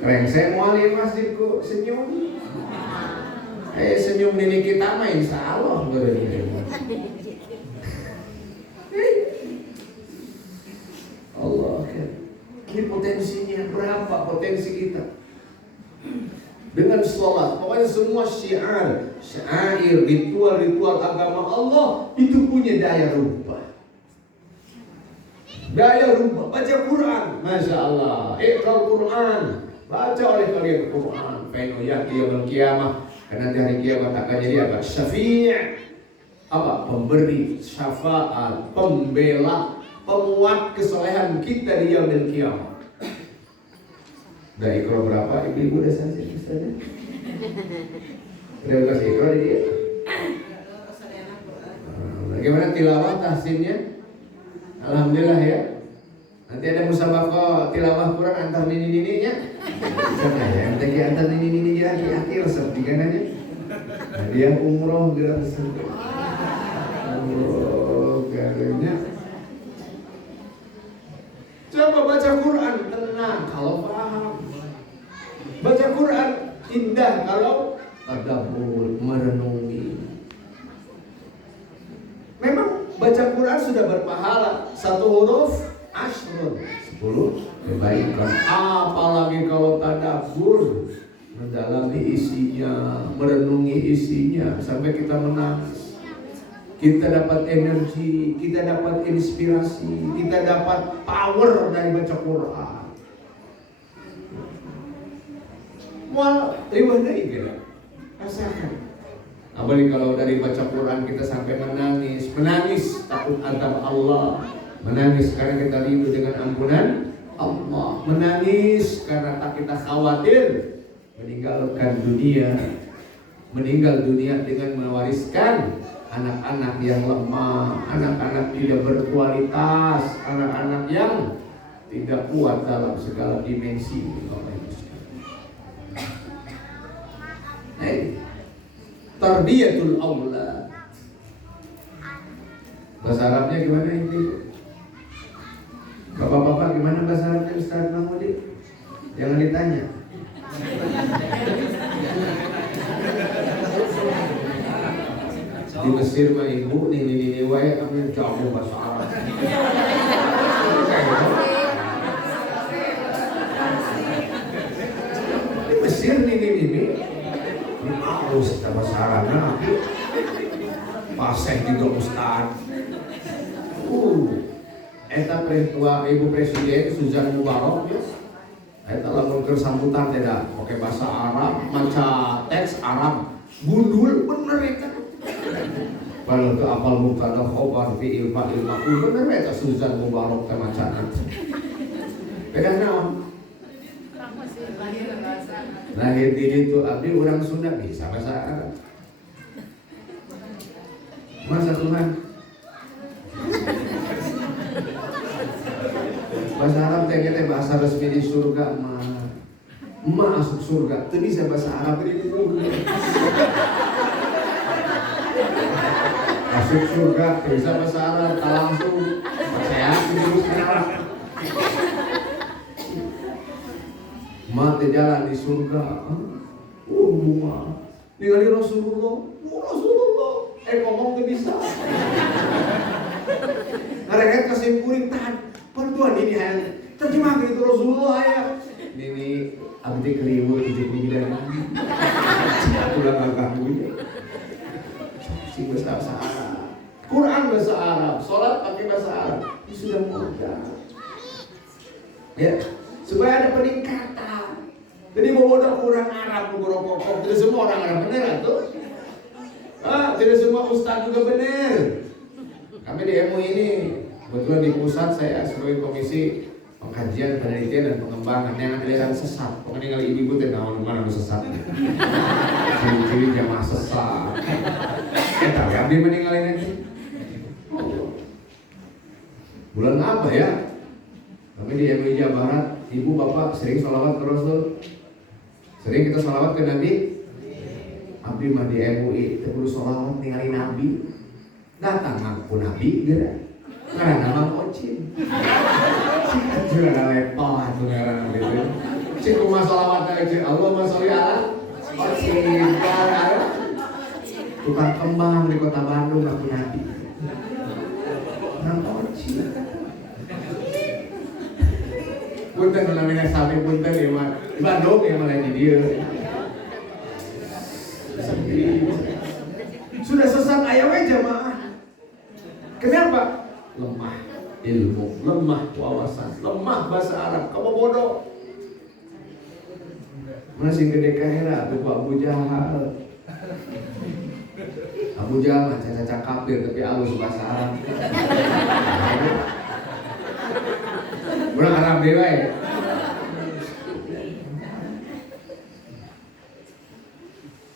Rengsek moal di masjidku senyum. Senyum ini kita mah insyaallah berarti. Allah kan. Ini potensinya berapa potensi kita dengan sholat. Pokoknya semua syair, ritual agama Allah itu punya daya rubah. Daya rubah. Baca Quran, masya Allah. Iqra Quran, baca oleh kalian Quran. Fainu ya'ti yaumil qiyamah. Karena nanti hari kiamat akan jadi apa? Syafi', apa? Pemberi syafaat, pembela, pemuat kesolehan kita di yaumil qiyamah. Dari Iqra berapa? Ibu-ibu udah selesai saja. Udah kasih Iqra di dia. Bagaimana tilawah tahsinnya? Alhamdulillah ya. Nanti ada musabaqah tilawah Quran antar nini-nininya. Bisa ya, nanti antar nini-nini ya di akhir seperti kan aja. Nah, dia umroh gratis. Umroh karena coba baca Quran tenang kalau paham. Baca Quran indah kalau tadabbur, merenungi. Memang baca Quran sudah berpahala. Satu huruf asrun 10 kebaikan. Apalagi kalau tadabbur, mendalami isinya, merenungi isinya sampai kita menangis. Kita dapat energi, kita dapat inspirasi, kita dapat power dari baca Quran. Wah, riwayat gitu. Rasakan. Apalagi kalau dari baca Quran kita sampai menangis takut azab Allah, menangis karena kita rindu dengan ampunan Allah, menangis karena tak kita khawatir meninggalkan dunia, meninggal dunia dengan mewariskan anak-anak yang lemah, anak-anak tidak berkualitas, anak-anak yang tidak kuat dalam segala dimensi. Tarbiyatul aulad. Bahasa Arabnya gimana ini? Bapak-bapak gimana bahasa Arabnya Ustaz Mahmudi? Jangan ditanya. Di Mesir mah ibu nih wae kami jago bahasa Arab. Di Mesir nih harus kita bahasa Arabnya paseh juga Ustaz. Eta Ibu Presiden Suzan Mubarak ya. Eta lamun keur sambutan teh da pakai bahasa Arab, maca teks Arab. Gundul bener eta. Kalau teu apal mubtada khobar fi'il fa'il maf'ul bener eta Suzan Mubarak teh macana. Beda naon? Lahir di itu abdi orang Sunda bisa bahasa Arab. Masa Tuhan? Bahasa Arab teh kita bahasa resmi di surga mah. Masuk surga teu bisa bahasa Arab ini. Masuk surga teu bisa bahasa Arab, tak langsung percaya terus Arab. Mati jalan di surga. Ningali Rasulullah. Ngomong tuh bisa. Ngareket kasih kuring tahan. Bantuan ini hayang terjemah itu Rasulullah ya. Ini abdi keliwet di bidang Nabi. Ulah ganggu. Si bahasa Arab. Quran bahasa Arab, salat pakai bahasa Arab. Ini sudah mudah. Ya, supaya ada peningkatan. Jadi bodoh kurang Arab, bodoh pokok. Tidak semua orang Arab benar tuh. Tidak semua ustaz juga benar. Kami di MUI ini, kebetulan di pusat saya sebagai komisi pengkajian, penelitian dan pengembangan yang aliran sesat. Pokoknya kali ibu teh naon mana sesat. Ciri-ciri jamaah sesat. Kita ya abdi meninggalin nanti. Bulan apa ya? Kami di MUI Jawa Barat, ibu bapak sering sholawat ke Rasul. Sering kita sholawat ke Nabi. Abdi mah di MUI teu kudu sholawat ningali Nabi. Datang ngaku Nabi geura. Karena nama Ocin. Cik juga level atuh ngaran gitu. Cik kumaha sholawat teh Allahumma sholli ala Ocin. Tukang kembang di Kota Bandung ngaku Nabi. Nama Ocin. Punten namanya sapi punten ya mah. Di Bandung ya malah di dieu. Sudah sesat aya we jamaah. Kenapa? Lemah ilmu, lemah wawasan, lemah bahasa Arab. Kamu bodoh. Masih gede kahera tuh Abu Jahal. Abu Jahal mah caca kafir tapi alus bahasa Arab. Urang Arab dewe ya.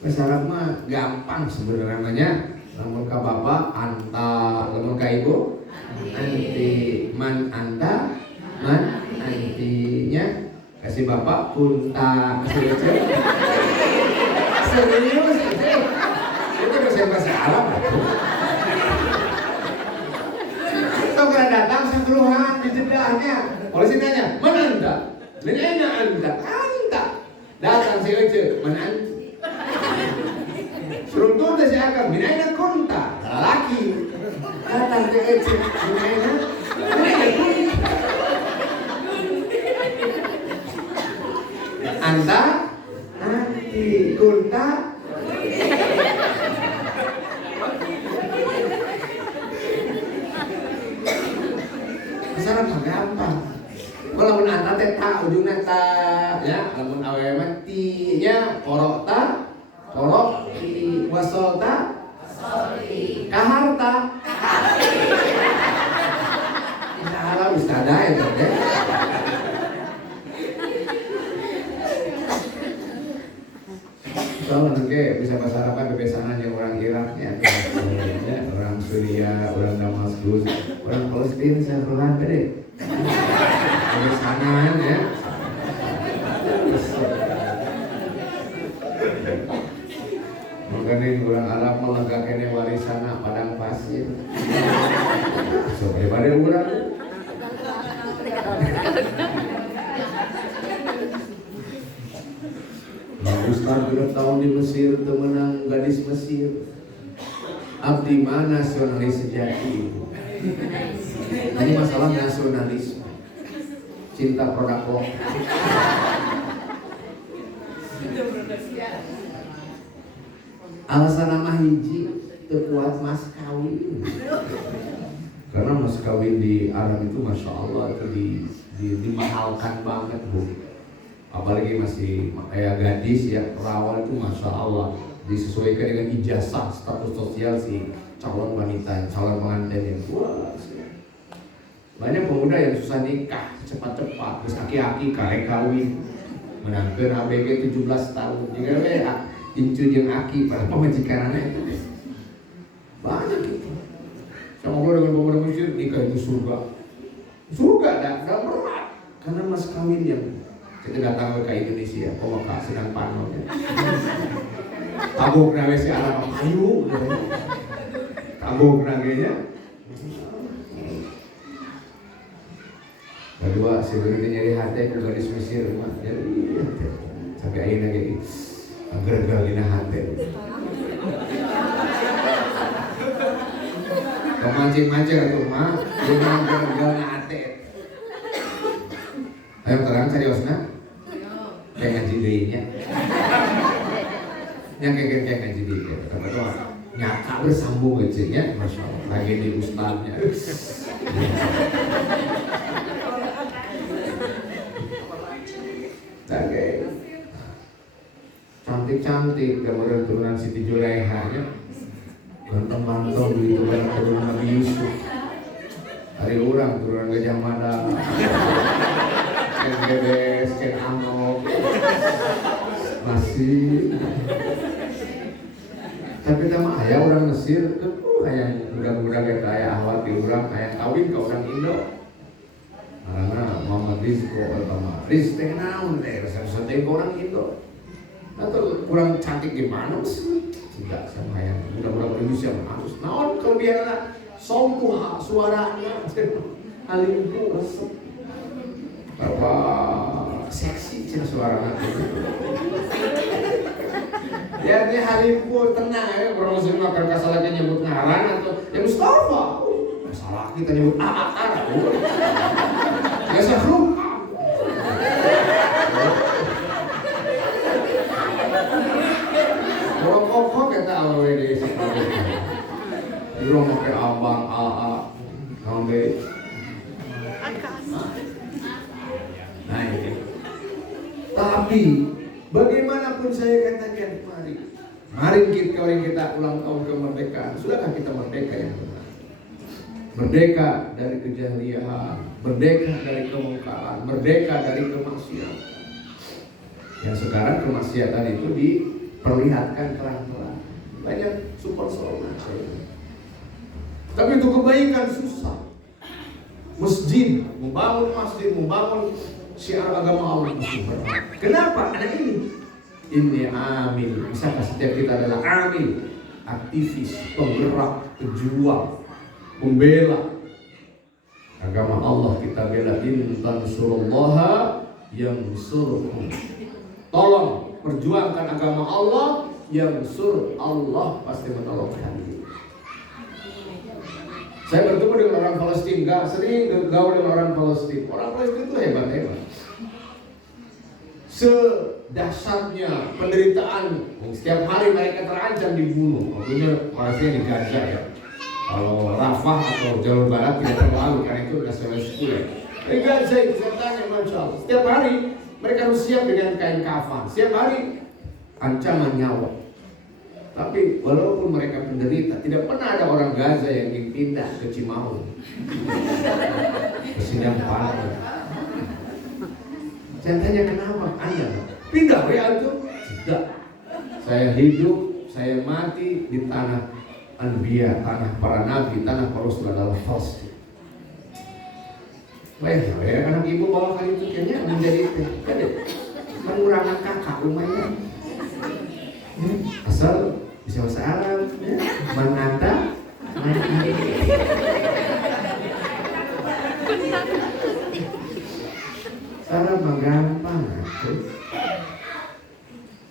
Bahasa Arab mah gampang sebenarnya namanya. Lamun ka bapak anta, lamun ka ibu anti, man anta, man antinya. Kasih bapak kunta, kasih ece. Serius itu bahasa Arab. Kalau kena datang sangkruhan di jedahnya, polisi nanya, mana anda? Mana anda? Anta. Datang si ece, mana anta? Suruh turun si akam, minaina kunta, laki. Datang ke ece, minaina kunta. anta anti kunta. Masalah gampang. Kalau mun anta teh ta ujungna ta ya, lamun awewe mati nya korok ta, korok ti wasol ta, kaharta. Insyaallah bisa ada ya teh. Kalau nanti bisa bahasa Arab kebiasaan yang orang Irak ya, orang Syria, orang Damaskus, orang Palestina saya pelan deh. Kebiasaan ya. Makanya orang Arab melegakannya warisan padang pasir. So daripada orang. Ustaz berapa tahun di Mesir temenang gadis Mesir. Abdi mana nasionalis sejati? Ini masalah nasionalisme, cinta produk lokal. Alasan nama hiji terkuat mas kawin. Karena mas kawin di Arab itu masya Allah itu dimahalkan banget bu. Apalagi masih kayak gadis ya, perawan itu masya Allah disesuaikan dengan ijazah status sosial si calon wanita, calon pengantin yang tua. Banyak pemuda yang susah nikah cepat-cepat, terus aki-aki karek kawin menangkan ABG 17 tahun jika incu jeung aki pada pemajikanannya itu banyak gitu. Sama gue dengan pemuda Mesir nikah itu surga dan berat karena mas kawin yang kita datang ke Indonesia, Kak sedang panon ya. Tabuk nawe si alam kayu, tabuk nagenya. Kedua si begitu nyari hati ke gadis Mesir, jadi sampai akhirnya kayak agar-agar lina hati. Kau mancing-mancing tuh mah, jangan agar-agar hati. Ayo terang seriusnya. Kayak ngaji dirinya, yang kayak ngaji dirinya, karena nyata bersambung ngecinya, masya Allah, lagi di ustadznya. Oke, cantik-cantik, gambaran turunan Siti Julaiha nya, ganteng-ganteng begitu kan turunan Nabi Yusuf, hari orang turunan Gajah Mada. Gebes, amok, masih. Tapi nama ayah orang Mesir itu ayah mudah-mudah kayak ayah ahwat di orang, ayah kawin ke orang Indo. Karena Muhammad Rizko atau Rizko naon deh, rasa-rasa ke orang Indo. Atau kurang cantik gimana sih? Tidak sama ayah. Mudah-mudah Indonesia harus naon kelebihannya, sombong suaranya, halimku resep. Apa seksi cina suara nanti. Ya dia halimku tenang ya, orang muslim akan kasalahnya nyebut ngaran atau ya Mustafa. Salah kita nyebut Aakar. Ya Sahrum. Orang kokoh kita awal di sekolah. Di rumah pakai abang AA, ngambil. Nah ini. Tapi bagaimanapun saya katakan mari kita ulang tahun kemerdekaan. Sudahkah kita merdeka yang benar? Merdeka dari kejahilian, merdeka dari kemungkaran, merdeka dari kemaksiatan. Yang sekarang kemaksiatan itu diperlihatkan terang-terang. Banyak super solna. Tapi untuk kebaikan susah. Masjid, membangun syiar agama Allah itu berat. Kenapa? Ada ini amil. Misalkan setiap kita adalah amil, aktivis, penggerak, pejuang, pembela agama Allah. Kita bela intan surullaha yang suruhum. Tolong perjuangkan agama Allah, yang sur Allah pasti menolong kalian. Saya bertemu dengan orang Palestina, sering bergaul dengan orang Palestina. Orang Palestina itu hebat. dahsyatnya penderitaan. Setiap hari mereka terancam dibunuh. Tentunya pastinya di Gaza ya. Kalau Rafah atau jalur barat tidak terlalu, karena itu udah selesai ya. Di Gaza itu saya tanya, Masya Allah. Setiap hari mereka harus siap dengan kain kafan. Setiap hari ancaman nyawa. Tapi walaupun mereka penderita, tidak pernah ada orang Gaza yang ingin pindah ke Cimaung, ke Sindang Parang. Saya tanya, kenapa Anda pindah ya itu? Tidak. Saya hidup, saya mati di tanah Anbiya, tanah para nabi, tanah para rasul adalah Palestina. Baik, ya anak ibu bawa kali itu kayaknya menjadi pengurangan kakak lumayan. Asal bisa bahasa Arab, ya. Mengata, Arab mah gampang.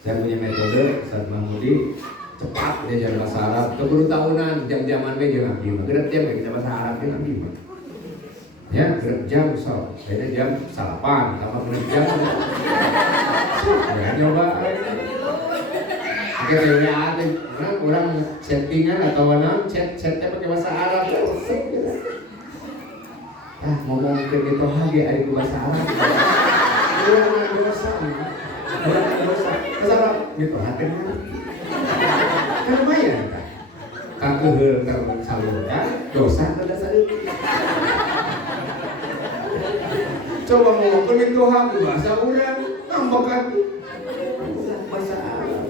Saya punya metode, Ustaz Mahmudi cepat dia jadi bahasa Arab. Keburu tahunan jam-jaman dia jangan bima. Gerak jam kita bahasa Arab jangan bima. Ya, gerak jam so. Kayaknya jam 8, tambah gerak jam. Ya coba. Oke, ya orang settingan atau mana chatnya pakai bahasa Arab. Ngomong ke gitu lagi ada bahasa Arab. Orang dosa. Bahasa Arab gitu hatinya. Kan lumayan kan? Kakeuheul tersalurkan dosa berdasar itu. Coba ngomong ke Tuhan bahasa urang, ngambek kan? Bahasa Arab.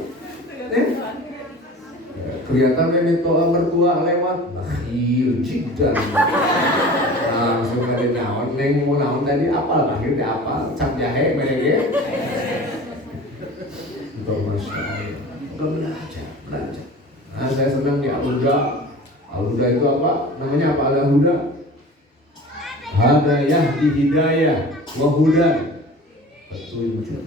Kelihatan memang mertua lewat, bakhil jiddan. Langsung dari naon, neng mau naon tadi apal, akhirnya apal, cap jahe, merege. Masya Allah. Belajar. Nah, saya senang di Al-Huda. Al-Huda itu apa? Namanya apa Al-Huda? Hadayah di hidayah wahudan. Petunjuk.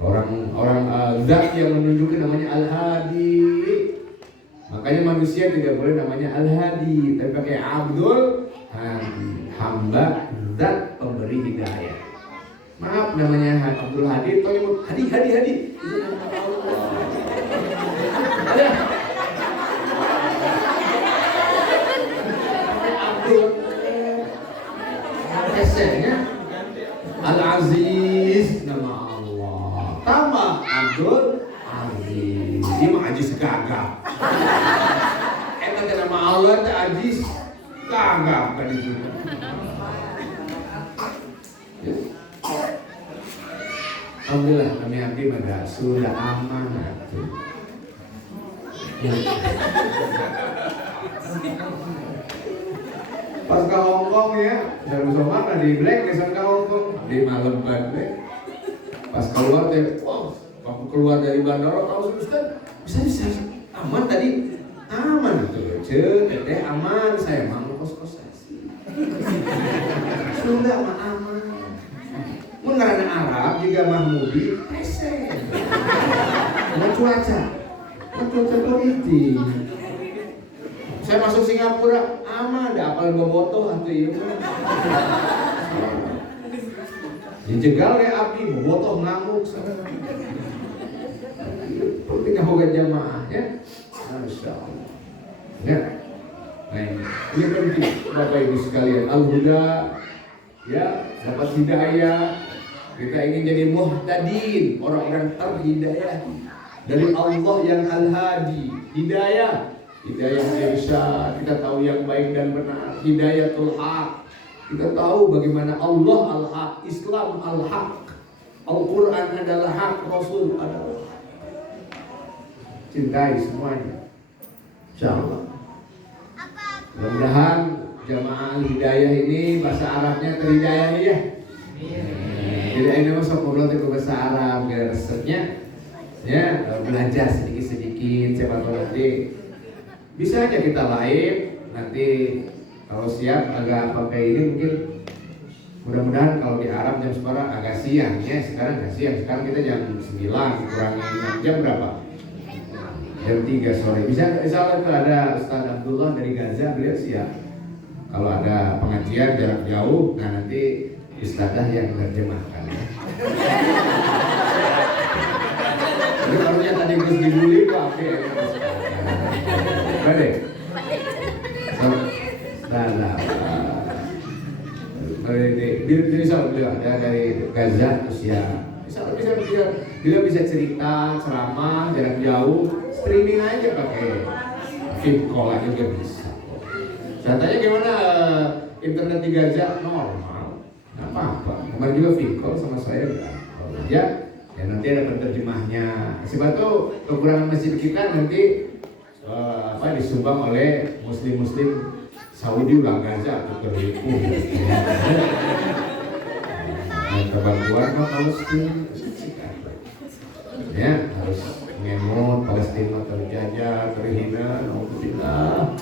Orang zat yang menunjukkan namanya Al-Hadi. Makanya manusia tidak boleh namanya Al-Hadi, tapi pakai Abdul Hadi, hamba zat pemberi hidayah. Maaf namanya Abdul Hadi, tolong Hadi. Itu nama Allah. Abdul Kesennya Al-Aziz nama Allah. Tambah Abdul Aziz. Dia mah Aziz gagap. Kata nama Allah itu Aziz gagap kan itu. Alhamdulillah kami abdi pada sudah aman. Pas ke Hongkong ya, dari Somar di Black kesan ke Hongkong di malam banget. Pas keluar teh, wow, waktu keluar dari bandara tahu Ustaz bisa aman tadi, aman tuh, teteh aman, saya mau kos-kosan sih. Sudah aman. Mengarana Arab juga Mahmudi, hese. Cuaca politik. Saya masuk Singapura, aman, ada apal bobotoh atau iya. Dijegal ya abdi, bobotoh ngamuk. Pentingnya hoga jamaah ya. Masya Allah. Ya. Nah ini penting Bapak Ibu sekalian. Al-Huda ya, dapat hidayah. Kita ingin jadi muhtadin, orang-orang terhidayah dari Allah yang Al-Hadi. Hidayah irsyad, kita tahu yang baik dan benar. Hidayatul haq, kita tahu bagaimana Allah al-haq, Islam al-haq, Al-Quran adalah hak, Rasul adalah hak. Cintai semuanya, insyaallah. Mudah-mudahan jamaah hidayah ini bahasa Arabnya terhidayah ya. Jadi ini masuk ngobrol ke bahasa Arab, gak resepnya ya, belajar sedikit-sedikit, siapa tahu nanti bisa aja kita live. Nanti kalau siap agak pakai ini mungkin, mudah-mudahan kalau di Arab jam sekarang agak siang ya, sekarang agak siang, sekarang kita jam 9 kurangi 6 jam berapa? Jam 3 sore. Bisa insya Allah ada Ustaz Abdullah dari Gaza, beliau siap. Kalau ada pengajian jarak jauh, nah nanti Ustazah yang menerjemahkan ya. Harusnya tadi Gus dibully kok oke. Baik. Nah. Bisa beliau ada dari Gaza usia. Bisa bisa cerita, ceramah jarak jauh, streaming aja pakai video call aja juga bisa. Saya tanya gimana internet di Gaza? Normal, nggak apa-apa. Kemarin juga video call sama saya ya nanti ada penerjemahnya. Siapa tahu kekurangan masjid kita nanti disumbang oleh muslim Saudi ulang Gaza atau terlipu. Kebantuan Palestina ya harus ngemot Palestina terjajah, terhina, alhamdulillah.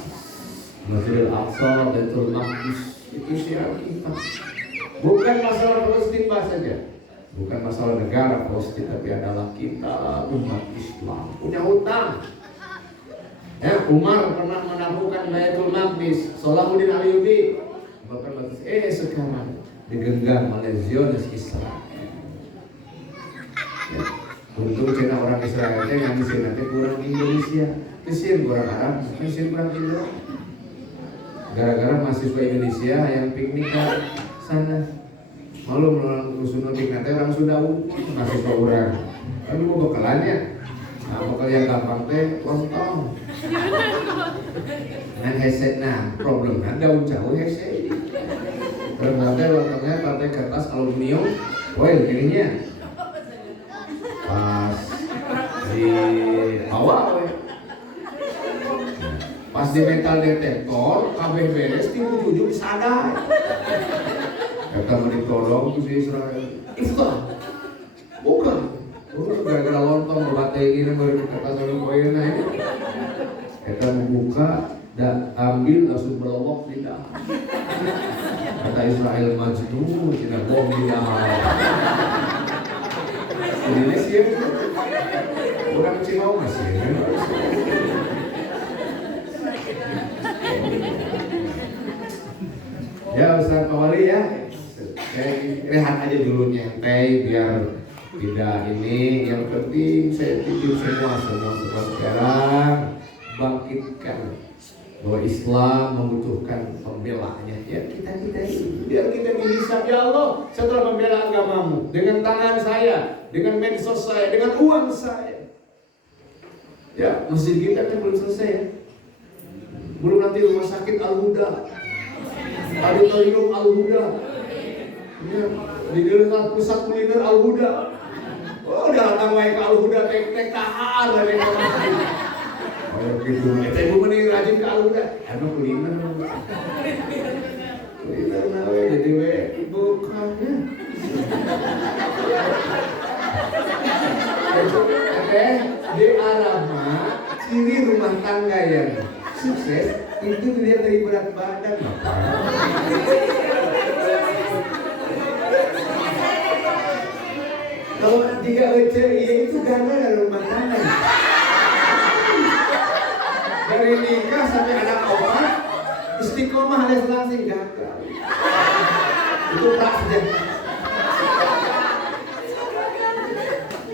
Masjidil Aqsa, Baitul Maqdis itu syiar kita. Bukan masalah Palestina saja, bukan masalah negara Palestina, tapi adalah kita umat Islam punya hutang. Ya, Umar pernah menaklukkan Baitul Maqdis, Salahuddin Ayyubi bahkan sekarang digenggam oleh Zionis Israel. Ya, untung cina orang Israel teh ngambil nanti kurang Indonesia, mesin kurang Arab, mesin kurang Indo. Gara-gara mahasiswa Indonesia yang piknik ke sana, malu melusun piknik orang Sunda mahasiswa orang. Kan mau bekalannya, nah bekal yang gampang teh lontong. Dengan headset problem daun jauh headset. Ternyata lontongnya pakai kertas aluminium foil jadinya pas di bawah pas di metal detektor kabeh beres di ujung sadar kata mau ditolong si Israel itu bukan gara-gara lontong berbatai ini baru kertas aluminium foil ini kita membuka dan ambil langsung melowok tidak. Kata Israel majnun, tidak bohong tidak. Ini sih orang Cina masih. Ya Ustaz Pawali ya, rehat aja dulu nyantai biar tidak ini. Yang penting saya titip semua sekarang bangkitkan bahwa Islam membutuhkan pembelaannya. Ya kita ini biar kita bisa ya Allah setelah membela agamamu dengan tangan saya, dengan medsos saya, dengan uang saya. Ya masjid kita kan belum selesai ya. Belum nanti rumah sakit Al-Huda, auditorium Al-Huda, ya, di dalam pusat kuliner Al-Huda. Oh datang wae ke Al-Huda tek kahar dari masjid. Oh gitu, ibu mending rajin ke Al-Huda. Anu kuliner nawe jadi we bukan ya. Di Arab mah ciri rumah tangga yang sukses itu dilihat dari berat badan. Kalau 3 iya itu gara-gara rumah tangga. Dari nikah sampai anak opat, istiqomah alias langsing gagal. Itu tak saja.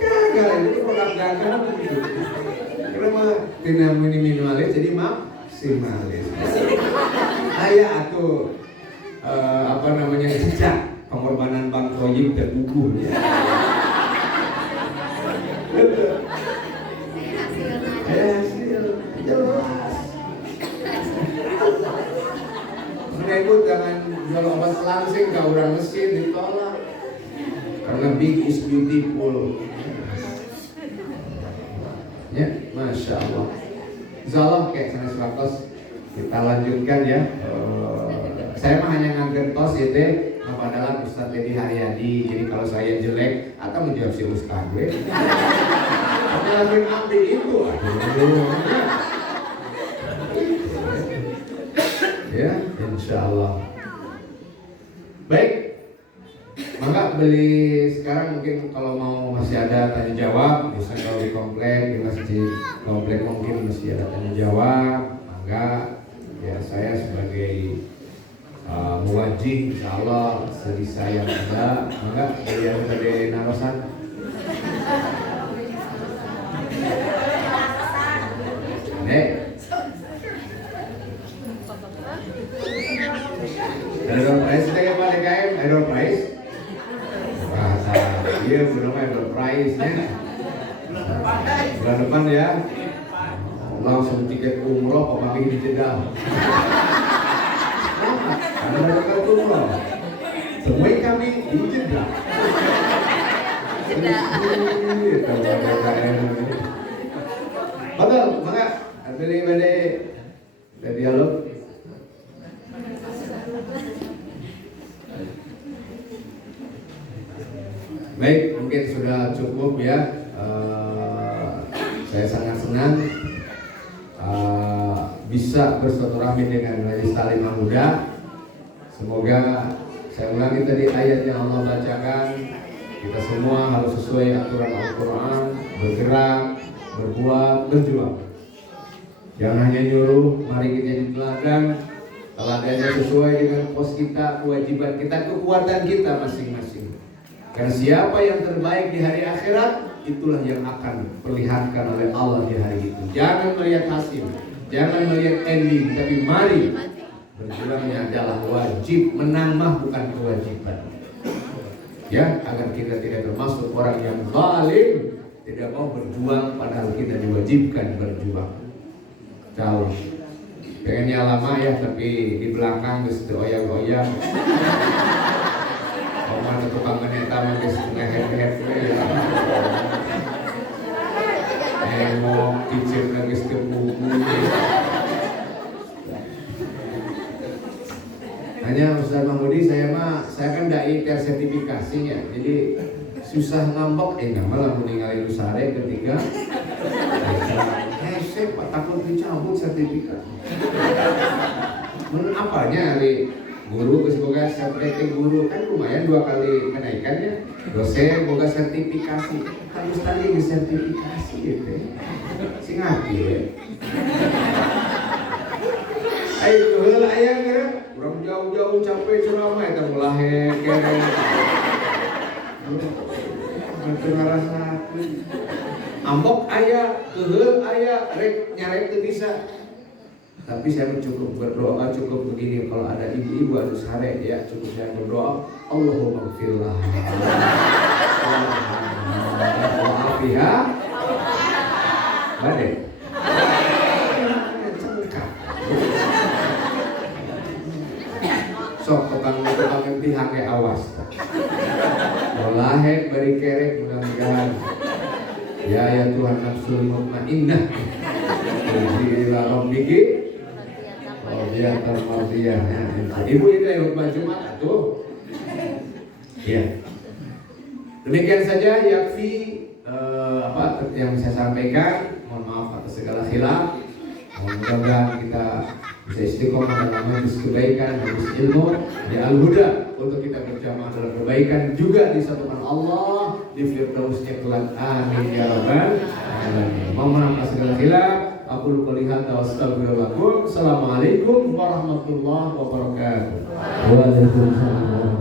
Gagal itu produk gagal. Kenapa tidak minimalis jadi maksimalis? Ayah atau jejak pengorbanan Bang Toyib terbuku. Jelas. Ibu jangan jual obat langsing ke orang mesin ditolak karena big is beautiful. Ya, masya Allah. Zalah kayak sana seratus. Kita lanjutkan ya. Saya mah hanya ngangertos ya teh. Apa adalah Ustadz Dedi Haryadi. Jadi kalau saya jelek atau menjawab si Ustadz gue. Tapi lakuin ambil itu. Ya, insya Allah. Baik, maka beli sekarang mungkin kalau mau masih ada tanya jawab, bisa kalau di komplek, di masjid komplek mungkin masih ada tanya jawab, maka ya saya sebagai muwajjih, insya Allah sebisa yang ada, maka beli yang tadi narosan. door prize. Bahasa iya belum door prize nya. Bulan depan ya. Langsung tiket umroh apa di Jeddah. Karena dekat umroh. Semua kami di Jeddah. Betul, maka bade dialog. Baik, mungkin sudah cukup ya. Saya sangat senang bisa bersilaturahmi dengan Majelis Taklim Muda. Semoga saya ulangi tadi ayat yang Allah bacakan, kita semua harus sesuai aturan Al-Quran, bergerak, berbuat, berjuang. Jangan hanya nyuruh, mari kita jadi teladan. Teladannya sesuai dengan pos kita, kewajiban kita, kekuatan kita masing-masing. Karena siapa yang terbaik di hari akhirat, itulah yang akan perlihatkan oleh Allah di hari itu. Jangan melihat hasil, jangan melihat ending, tapi mari berjuangnya adalah wajib, menang mah bukan kewajiban. Ya, agar kita tidak termasuk orang yang zalim, tidak mau berjuang padahal kita diwajibkan berjuang. Jauh. Pengennya lama ya, tapi di belakang geus teu oyang-oyang. Mana tukang meneta mah geus ngehet-het we ya. Nengok kicir geus teu buku. Hanya Ustaz Mahmudi, saya kan dai tersertifikasinya, jadi susah ngambek, malah mau ninggalin usare ketiga. Hesek Pak, takut dicabut sertifikat. Men apanya hari guru semoga sertifikat guru kan lumayan 2 kali kenaikannya. Dosen boga sertifikasi, harus tadi di sertifikasi gitu. Sing ngerti ya. Ayo heula aya geura urang jauh-jauh capek ceramah eta mulahe kene. Teu ngarasakeun. Ambok aya, keheul aya, rek nyarek teu bisa. Tapi saya cukup berdoa, cukup begini, kalau ada ibu-ibu harus sare ya, cukup saya berdoa, Allahumma gfirlah. Wa'afiha. Bade. Sok tukang ngentihang ge awas. Walahe bari kerek mudah-mudahan. Ya Tuhan nafsul mutmainnah. Ila rabbiki radiyatan mardiyah. Ibu itu yang khutbah Jumat atuh. Ya. Demikian saja yakfi yang saya sampaikan. Mohon maaf atas segala khilaf. Mudah-mudahan kita bisa istiqomah dalam majlis kebaikan, majlis ilmu di Al-Huda untuk kita berjamaah dalam kebaikan, juga disatukan Allah di Firdausnya kelak. Amin ya rabbal alamin. Mohon maaf atas segala khilaf. Aku qouli hadza wa astaghfirullahaladzim. Assalamualaikum warahmatullahi wabarakatuh. Waalaikumsalam.